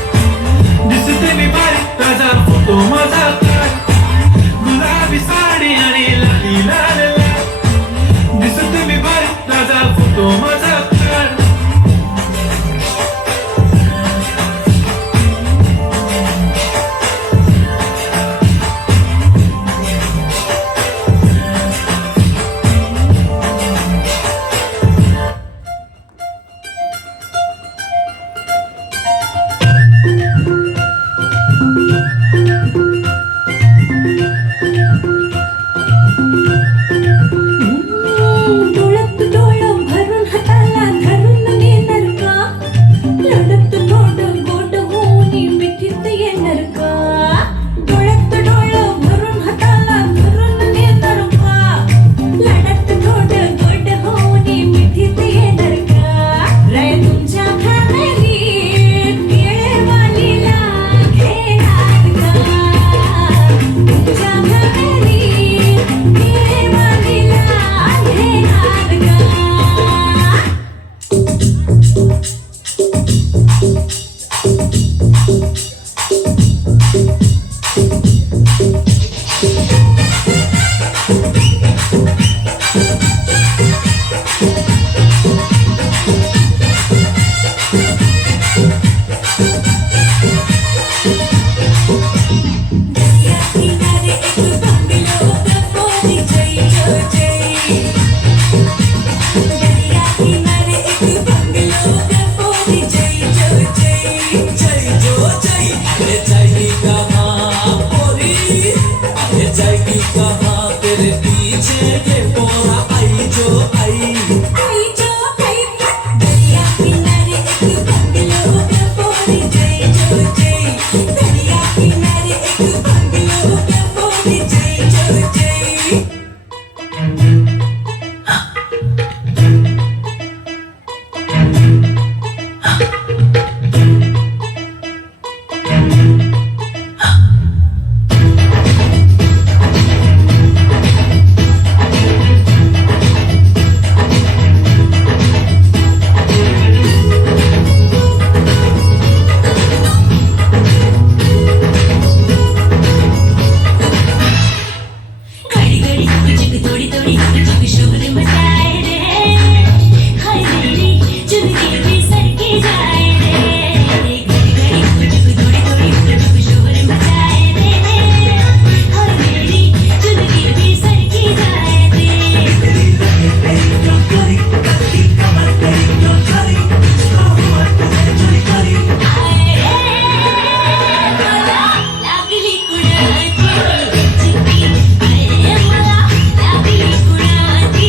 दिसते मी भारी राजा फोटो माझा काढ गुलाबी साडी आणि लाली लाल लाल दिसते मी भारी राजा फोटो माझा काढ डोळ्यात डोळं भरून हाताला धरून नेणार का लढत थोडं गोड होऊन मिठीत येणार का डोळ्यात डोळं भरून हाताला धरून नेणार का लढत थोडं गोड होऊन मिठीत येणार का रे तुमच्या फॅमिलीत केळेवालीला घेणार का तुमच्या फॅमिलीत केळेवालीला घेणार का दरिया किनारे एक बंगलो गपोरी जय जय जय दरिया किनारे एक बंगलो गपोरी जय जय जय जय जो जय अरे जाएगी कहाँ पोरी अरे जाएगी कहाँ तेरे पीछे ये पोरा आई जो आई आई जो आई दरिया किनारे एक बंगलो गपोरी जय जय जय दरिया किनारे एक बंगलो गपोरी जय जय जय घड़ी घड़ी चिक थोड़ी थोड़ी चिक शोर मचाए रे हाय मेरी चुनरी भी सर की जाए रे घड़ी घड़ी चिक थोड़ी थोड़ी चिक शोर मचाए रे हाय मेरी चुनरी भी सर की जाए रे लागली कुणाची चिट्टी आये मला लागली कुणाची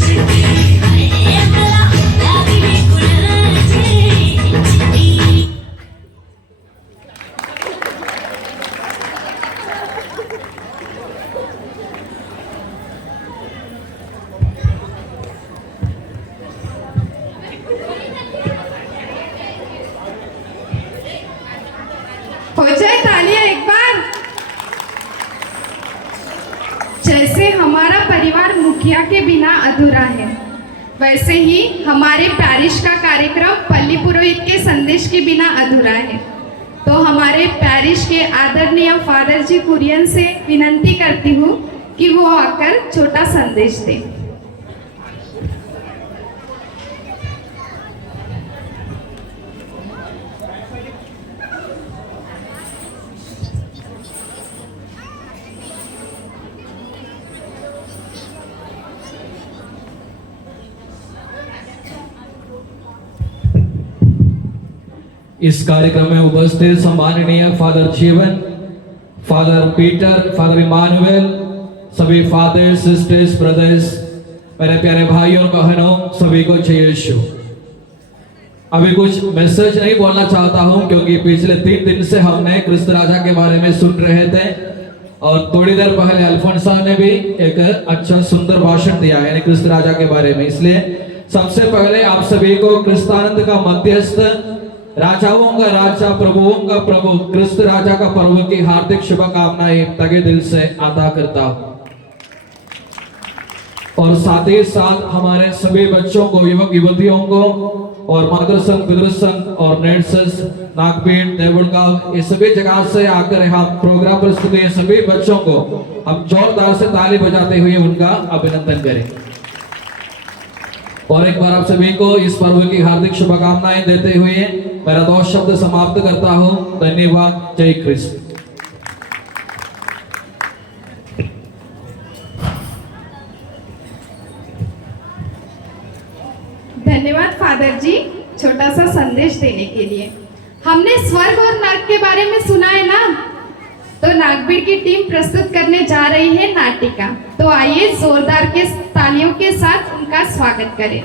चिट्टी आये मला लागली कुणाची चिट्टी हो जाए तालियां एक बार। जैसे हमारा परिवार मुखिया के बिना अधूरा है, वैसे ही हमारे पैरिश का कार्यक्रम पल्ली पुरोहित के संदेश के बिना अधूरा है। तो हमारे पैरिश के आदरणीय फादर जी कुरियन से विनती करती हूँ कि वो आकर छोटा संदेश दें। इस कार्यक्रम में उपस्थित सम्माननीय फादर जीवन, फादर पीटर, फादर इमानुएल, सभी फादर, सिस्टर्स, ब्रदर्स, मेरे प्यारे भाइयों और बहनों, सभी को जय यीशु। अभी कुछ मैसेज नहीं बोलना चाहता हूं, क्योंकि पिछले 3 दिन से हमने क्रिस्त राजा के बारे में सुन रहे थे और थोड़ी देर पहले अल्फोंस साहब ने भी एक अच्छा सुंदर भाषण दिया है यानी क्रिस्त राजा के बारे में। इसलिए सबसे पहले आप सभी को क्रिस्तानंद का मध्यस्थ, राजाओं का राजा, प्रभुओं का प्रभु, क्रिस्त राजा का पर्व की हार्दिक शुभकामनाएं तहे दिल से अदा करता हूं। और साथ ही साथ हमारे सभी बच्चों को, युवक युवतियों को और मातृसंघ, पितृसंघ और नेटसस, नागपीठ, देवड़गांव, ये सभी जगह से आकर हम प्रोग्राम प्रस्तुत किए सभी बच्चों को हम जोरदार से ताली बजाते हुए उनका अभिनंदन करें। और एक बार आप सभी को इस पर्व की हार्दिक शुभकामनाएं देते हुए मेरा 2 शब्द समाप्त करता हूं। धन्यवाद। जय ख्रिस्त। धन्यवाद फादर जी छोटा सा संदेश देने के लिए। हमने स्वर्ग और नर्क के बारे में सुना है ना, तो नागपीठ की टीम प्रस्तुत करने जा रही है नाटिका। तो आइए जोरदार के तालियों के साथ उनका स्वागत करें।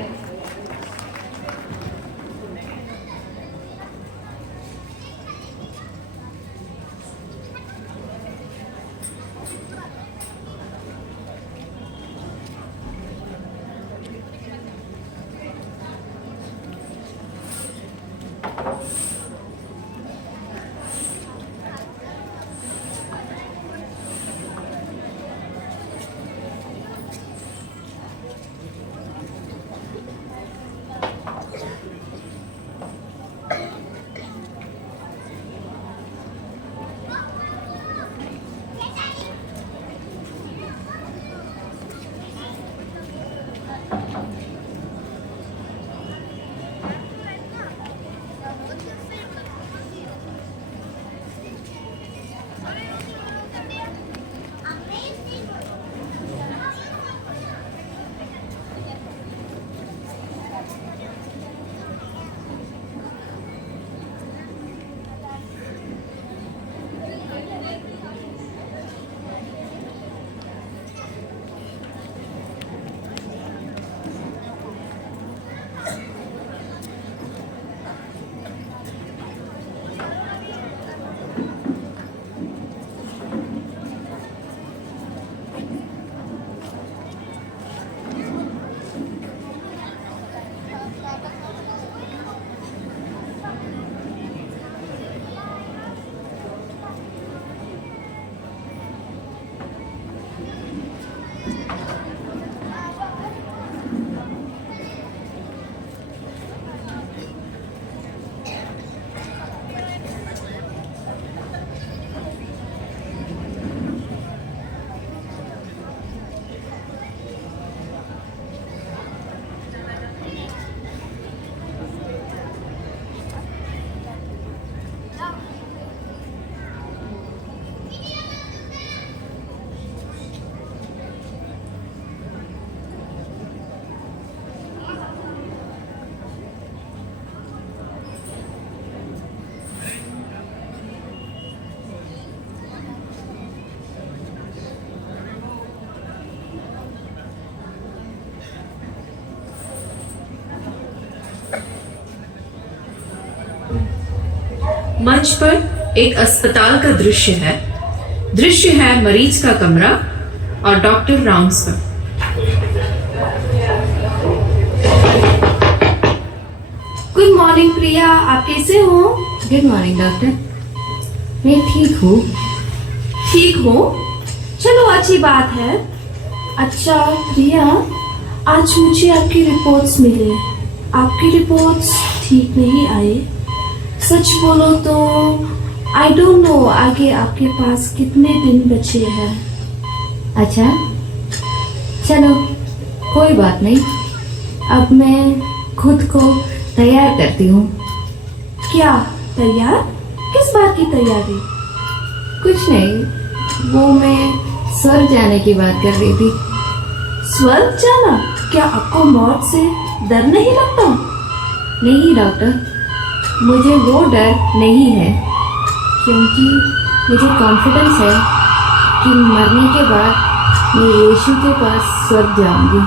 मंच पर एक अस्पताल का दृश्य है मरीज का कमरा और डॉक्टर राउंड्स पर। गुड मॉर्निंग प्रिया, आप कैसे हो? गुड मॉर्निंग डॉक्टर, मैं ठीक हूँ। ठीक हो? चलो अच्छी बात है। अच्छा प्रिया, आज मुझे आपकी रिपोर्ट्स मिले। आपकी रिपोर्ट्स ठीक नहीं आए। सच बोलो तो आई डोंट नो आगे आपके पास कितने दिन बचे हैं। अच्छा चलो कोई बात नहीं, अब मैं खुद को तैयार करती हूँ। क्या तैयार? किस बात की तैयारी? कुछ नहीं, वो मैं स्वर्ग जाने की बात कर रही थी। स्वर्ग जाना? क्या आपको मौत से डर नहीं लगता? नहीं डॉक्टर, मुझे वो डर नहीं है, क्योंकि मुझे कॉन्फिडेंस है कि मरने के बाद मैं यीशु के पास स्वर्ग जाऊंगी।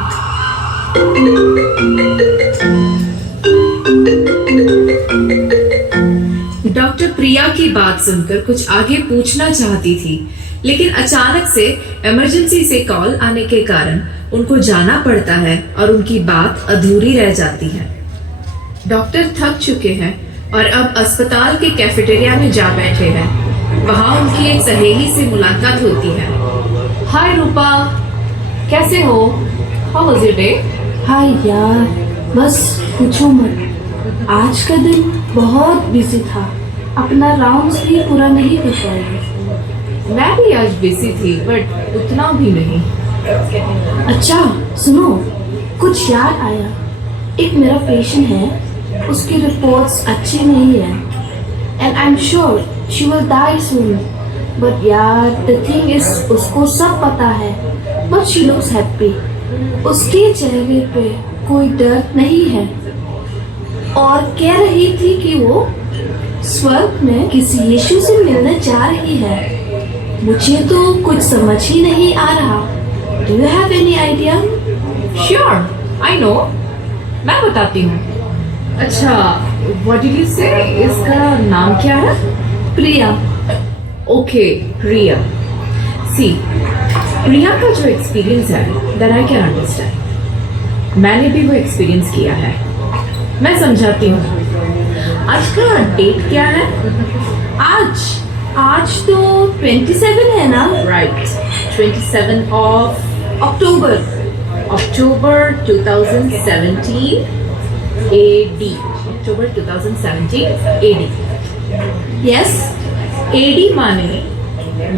डॉक्टर प्रिया की बात सुनकर कुछ आगे पूछना चाहती थी, लेकिन अचानक से इमरजेंसी से कॉल आने के कारण उनको जाना पड़ता है और उनकी बात अधूरी रह जाती है। डॉक्टर थक चुके हैं और अब अस्पताल के कैफेटेरिया में जा बैठे हैं। वहाँ उनकी एक सहेली से मुलाकात होती है। हाय रूपा, कैसे हो? How was your day? Hi यार, बस पूछो मत। आज का दिन बहुत बिजी था, अपना राउंड्स भी पूरा नहीं कर पाई। मैं भी आज बिजी थी, बट उतना भी नहीं। अच्छा सुनो, कुछ याद आया। एक मेरा पेशेंट है, उसकी रिपोर्ट्स अच्छी नहीं है and I am sure she will die soon. But यार द थिंग इज, उसको सब पता है, बट शी लुक्स हैप्पी। उसके चेहरे पे कोई दर्द नहीं है और कह रही थी कि वो स्वर्ग में किसी यीशु से मिलने जा रही है। मुझे तो कुछ समझ ही नहीं आ रहा। Do you have any idea? Sure, I know, मैं बताती हूँ। अच्छा, व्हाट डिड यू से? इसका नाम क्या है? प्रिया। ओके, प्रिया। सी, प्रिया का जो एक्सपीरियंस है, दैट आई कैन अंडरस्टैंड। मैंने भी वो एक्सपीरियंस किया है। मैं समझाती हूँ। आज का डेट क्या है? आज तो 27 है ना? Right, 27 of October 2017 AD। October 2017 AD। Yes. AD माने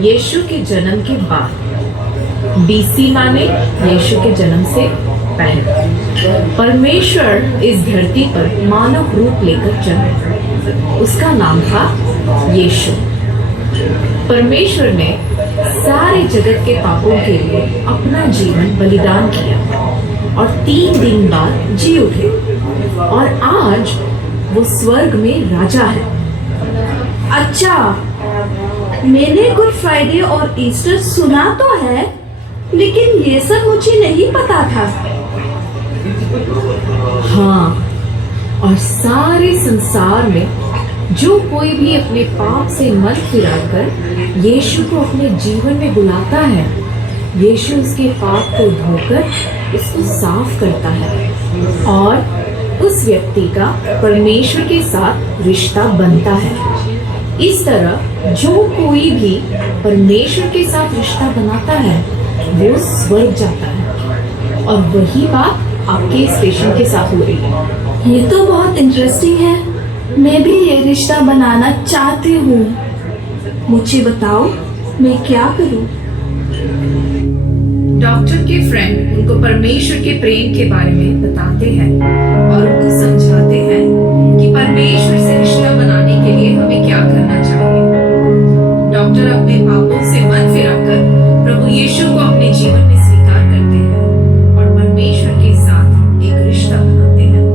यीशु के जन्म के बाद, BC माने यीशु के जन्म से पहले। परमेश्वर इस धरती पर मानव रूप लेकर जन्मा। उसका नाम था यीशु। परमेश्वर ने सारे जगत के पापों के लिए अपना जीवन बलिदान किया और 3 दिन बाद जी उठे, और आज वो स्वर्ग में राजा है। अच्छा, मैंने गुड फ्राइडे और ईस्टर सुना तो है, लेकिन ये सब मुझे नहीं पता था। हाँ, और सारे संसार में जो कोई भी अपने पाप से मन फिराकर यीशु को अपने जीवन में बुलाता है, यीशु उसके पाप को धोकर उसको साफ करता है और उस व्यक्ति का परमेश्वर के साथ रिश्ता बनता है। इस तरह जो कोई भी परमेश्वर के साथ रिश्ता बनाता है, वो स्वर्ग जाता है। और वही बात आपके इस पेशेंट के साथ हो रही है। ये तो बहुत इंटरेस्टिंग है। मैं भी ये रिश्ता बनाना चाहती हूँ। मुझे बताओ, मैं क्या करूँ? डॉक्टर के फ्रेंड उनको परमेश्वर के प्रेम के बारे में बताते हैं और उनको समझाते हैं कि परमेश्वर से रिश्ता बनाने के लिए हमें क्या करना चाहिए। डॉक्टर अपने पापों से मन फिराकर प्रभु यीशु को अपने जीवन में स्वीकार करते हैं और परमेश्वर के साथ एक रिश्ता बनाते हैं।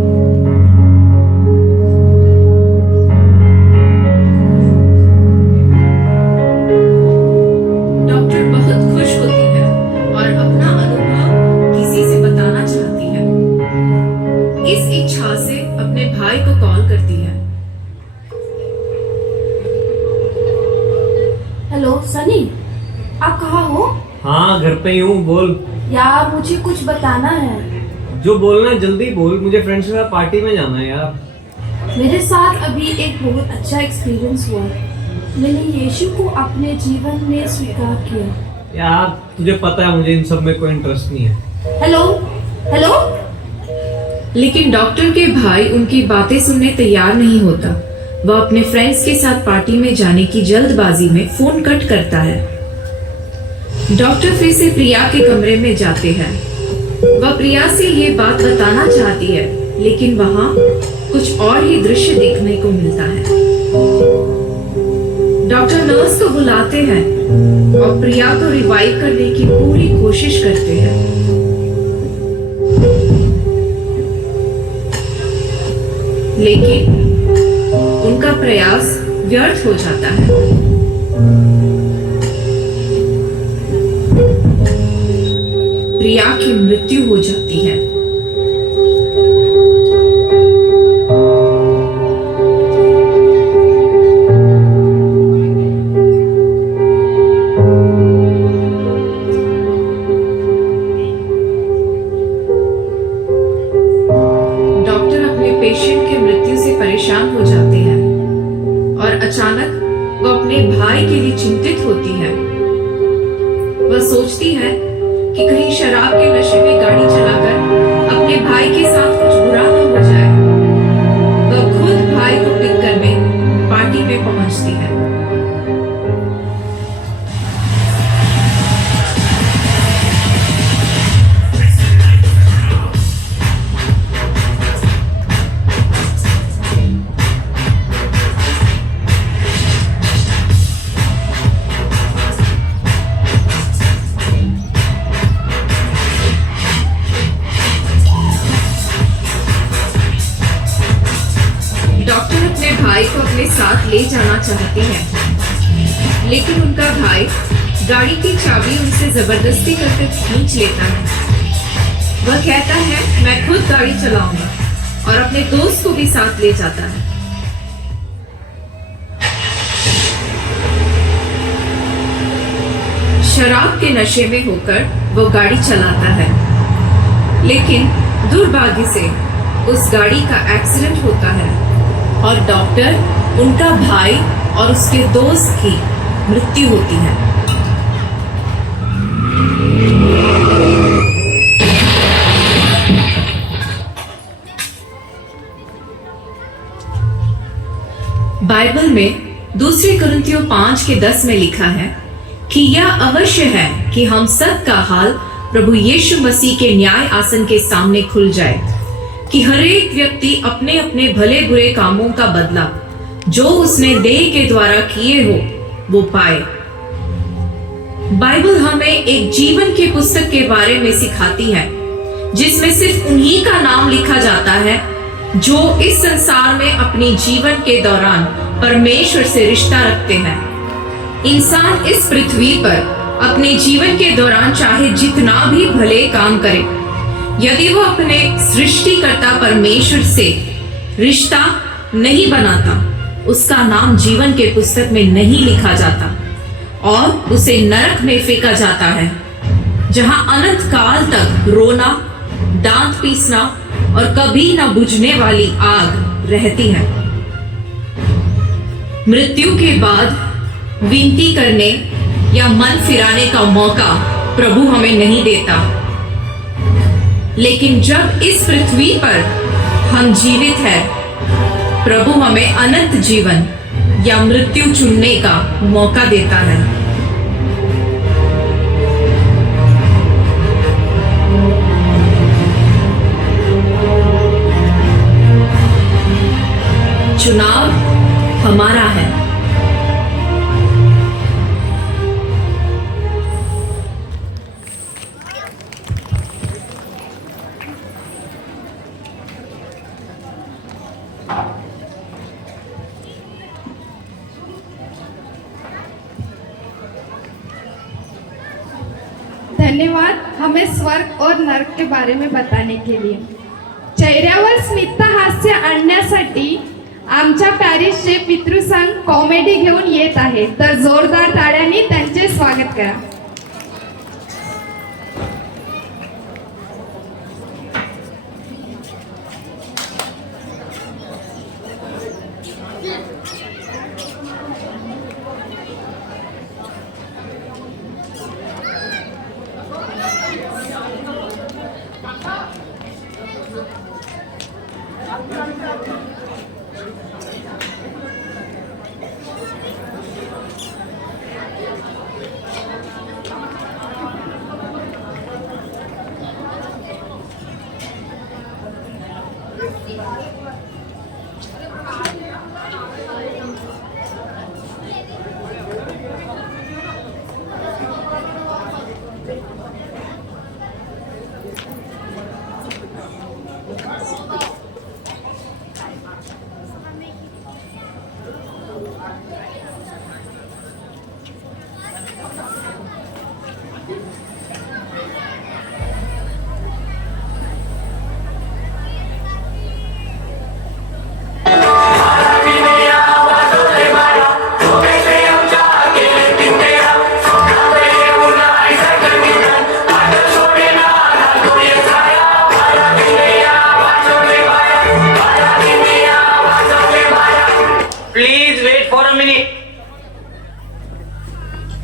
डॉक्टर बहुत खुश होती है और अपना अनुभव किसी से बताना चाहती है। इस इच्छा से अपने भाई को कॉल करती है। हेलो सनी, आप कहाँ हो? हाँ, घर पे ही हूँ। बोल। यार मुझे कुछ बताना है। जो बोलना है जल्दी बोल, मुझे फ्रेंड्स के साथ पार्टी में जाना है यार। मेरे साथ अभी एक बहुत अच्छा एक्सपीरियंस हुआ। मैंने यीशु को अपने जीवन में स्वीकार किया। यार तुझे पता है मुझे इन सब में कोई इंटरेस्ट नहीं है। Hello hello. लेकिन डॉक्टर के भाई उनकी बातें सुनने तैयार नहीं होता। वह अपने फ्रेंड्स के साथ पार्टी में जाने की जल्दबाजी में फोन कट करता है। डॉक्टर फिर से प्रिया के कमरे में जाते हैं। वह प्रिया से ये बात बताना चाहती है, लेकिन वहां कुछ और ही दृश्य देखने को मिलता है। डॉक्टर नर्स को बुलाते हैं और प्रिया को रिवाइव करने की पूरी कोशिश करते हैं। लेकिन उनका प्रयास व्यर्थ हो जाता है। प्रिया की मृत्यु हो जाती है। शराब के नशे में गाड़ी चलाकर अपने भाई के साथ कुछ बुरा न हो जाए, वह खुद भाई को टिक्कर में पार्टी में पहुंचती है। भाई को अपने साथ ले जाना चाहते हैं, लेकिन उनका भाई गाड़ी की चाबी उनसे जबरदस्ती करके खींच लेता है। वह कहता है मैं खुद गाड़ी चलाऊंगा और अपने दोस्त को भी साथ ले जाता है। शराब के नशे में होकर वो गाड़ी चलाता है, लेकिन दुर्भाग्य से उस गाड़ी का एक्सीडेंट होता है और डॉक्टर, उनका भाई और उसके दोस्त की मृत्यु होती है। बाइबल में दूसरे कुरिन्थियों 5:10 में लिखा है कि यह अवश्य है कि हम सब का हाल प्रभु यीशु मसीह के न्याय आसन के सामने खुल जाए, कि हर एक व्यक्ति अपने अपने भले बुरे कामों का बदला जो उसने देह के द्वारा किए हो वो पाए। बाइबल हमें एक जीवन की पुस्तक के बारे में सिखाती है, जिसमें सिर्फ उन्हीं का नाम लिखा जाता है जो इस संसार में अपने जीवन के दौरान परमेश्वर से रिश्ता रखते हैं। इंसान इस पृथ्वी पर अपने जीवन के दौरान चाहे जितना भी भले काम करे, यदि वो अपने सृष्टिकर्ता परमेश्वर से रिश्ता नहीं बनाता, उसका नाम जीवन के पुस्तक में नहीं लिखा जाता और उसे नरक में फेंका जाता है, जहां अनंत काल तक रोना, दांत पीसना और कभी न बुझने वाली आग रहती है। मृत्यु के बाद विनती करने या मन फिराने का मौका प्रभु हमें नहीं देता, लेकिन जब इस पृथ्वी पर हम जीवित हैं, प्रभु हमें अनंत जीवन या मृत्यु चुनने का मौका देता है। चुनाव हमारा है। धन्यवाद हमें स्वर्ग और नरक के बारे में बताने के लिए। चेहऱ्यावर स्मित हास्य आणण्यासाठी आमच्या पॅरिसचे पितृसंघ कॉमेडी घेऊन येत आहे, तर जोरदार टाळ्यांनी त्यांचे स्वागत करा।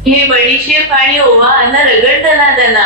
हे बडीशेप आणि ओवा अन्न रगडताना त्यांना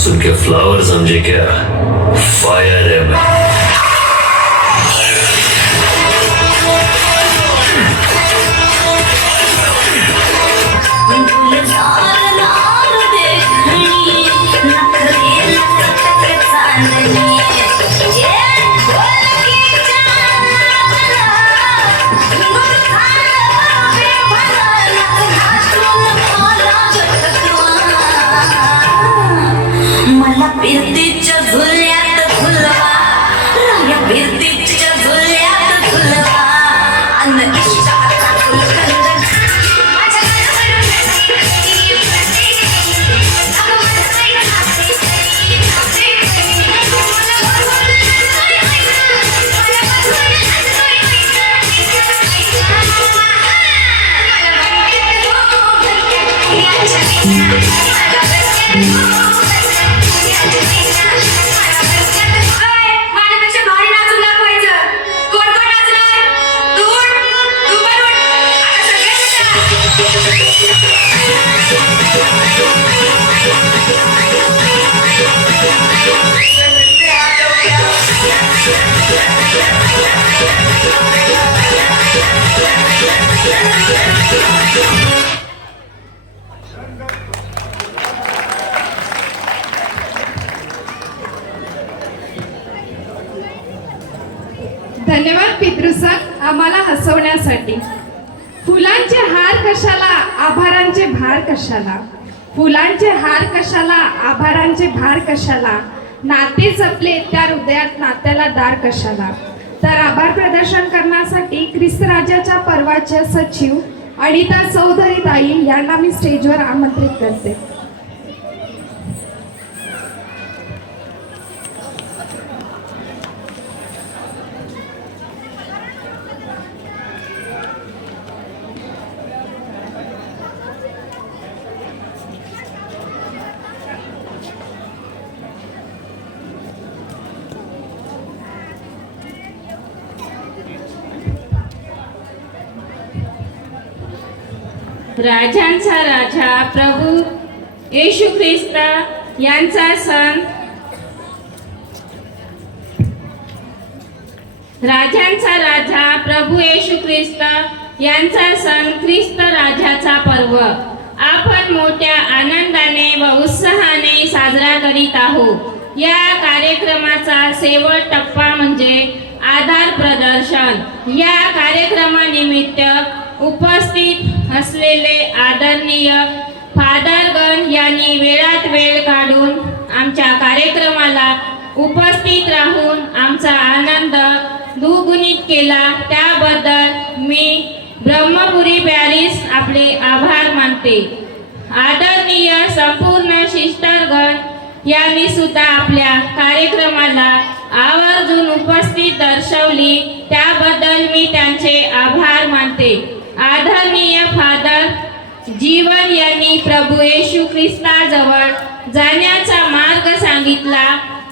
सुन के फ्लावर समझे क्या? फायर है मैं। मला फिरतीच्या झुल्यात झुलवा, राया फिरतीच्या झुल्यात झुलवा, अन्न इष्टाचा फुलकंद माझ्या माझ्यापेक्षा भारी नाचून दाखवायचं. कोण कोण नाचणार? तू उठ, तू पण उठ. आता धन्यवाद पितृसर आम्हाला हसवण्यासाठी. फुलांचे हार कशाला, आभारांचे भार कशाला. फुलांचे हार कशाला, आभारांचे भार कशाला. नाते जपले त्या हृदयात नात्याला दार कशाला. तर आभार प्रदर्शन करण्यासाठी ख्रिस्त राजाच्या पर्वाच्या सचिव अनिता चौधरी ताई यांना मी स्टेजवर आमंत्रित करते. राजांचा राजा प्रभू येशू ख्रिस्त यांचा सण, राजांचा राजा प्रभू येशू ख्रिस्त यांचा सण ख्रिस्त राजाचा पर्व आपण मोठ्या आनंदाने व उत्साहाने साजरा करीत आहोत. या कार्यक्रमाचा शेवट टप्पा म्हणजे आधार प्रदर्शन. या कार्यक्रमानिमित्त उपस्थित असलेले आदरणीय फादरगण यांनी वेळात वेळ काढून आमच्या कार्यक्रमाला उपस्थित राहून आमचा आनंद दुगुणित केला, त्याबद्दल मी ब्रह्मपुरी पॅरिस आपले आभार मानते. आदरणीय संपूर्ण शिष्टरगण यांनी सुद्धा आपल्या कार्यक्रमाला आवर्जून उपस्थित दर्शवली, त्याबद्दल मी त्यांचे आभार मानते. आदरणीय फादर जीवन यांनी प्रभू येशू ख्रिस्ताजवळ जाण्याचा मार्ग सांगितला,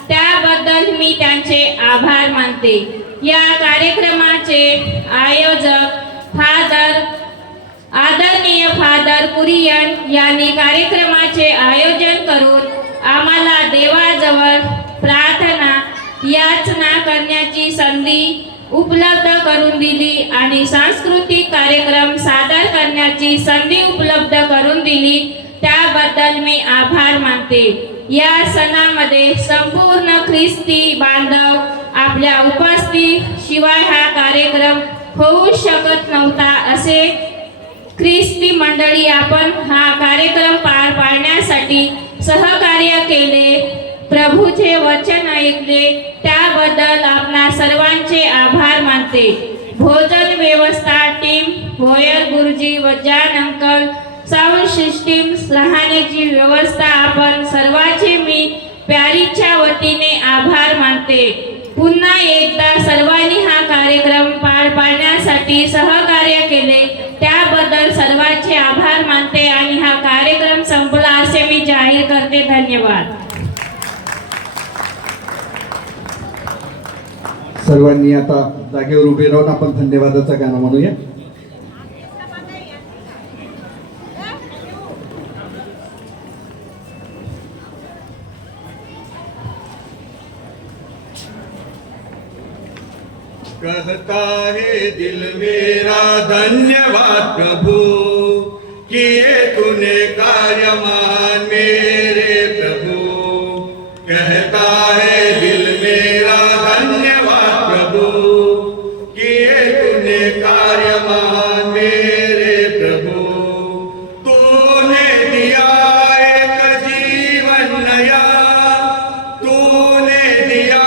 त्याबद्दल मी त्यांचे आभार मानते. या कार्यक्रमाचे आयोजक आदरणीय फादर कुरियन यांनी कार्यक्रमाचे आयोजन करून आम्हाला देवाजवळ प्रार्थना याचना करण्याची संधी उपलब्ध करून दिली आणि सांस्कृतिक कार्यक्रम सादर करण्याची संधी उपलब्ध करून दिली, त्याबद्दल मी आभार मानते. या सणामध्ये संपूर्ण ख्रिस्ती बांधव आपल्या उपस्थिती शिवाय हा कार्यक्रम होऊ शकत नव्हता. असे ख्रिस्ती मंडळी आपण हा कार्यक्रम पार पाडण्यासाठी सहकार्य केले, प्रभूचे वचन ऐकले, त्याबद्दल आपणा सर्वांचे आभार मानते. भोजन व्यवस्था टीम, भोयर गुरुजी व जान अंकल, साऊंड सिस्टीम, राहण्याची व्यवस्था आपण सर्वांचे मी प्यारीच्या वतीने आभार मानते. पुन्हा एकदा सर्वांनी हा कार्यक्रम पार पाडण्यासाठी सहकार्य केले, त्याबद्दल सर्वांचे आभार मानते आणि हा कार्यक्रम संपला असे मी जाहीर करते. धन्यवाद. सर्वांनी आता जागेवर उभे राहून आपण धन्यवादाचा गाणं म्हणूया. कहता है दिल मेरा धन्यवाद प्रभु, किए तूने कार्य महान मेरे प्रभु। कहता है दिल मेरा धन्यवाद प्रभु, किए तूने कार्य महान मेरे प्रभु। तूने दिया एक जीवन नया, तूने दिया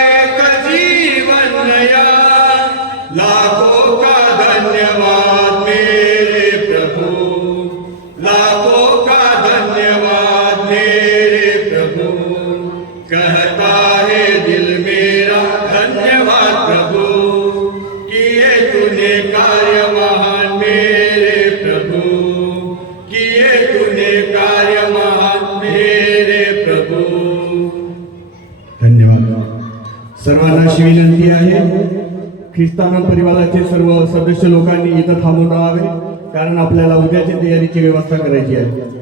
एक जीवन नया, लाखों का धन्यवाद मेरे प्रभु, लाखों का धन्यवाद मेरे प्रभु। कहता है दिल मेरा धन्यवाद प्रभु, किए तूने कार्य महान मेरे प्रभु, किए तूने कार्य महान मेरे प्रभु। धन्यवाद. सर्वांना अशी विनंती आहे, ख्रिस्तान परिवाराचे सर्व सदस्य लोकांनी इथं थांबून राहावे, कारण आपल्याला उद्याची तयारीची व्यवस्था करायची आहे.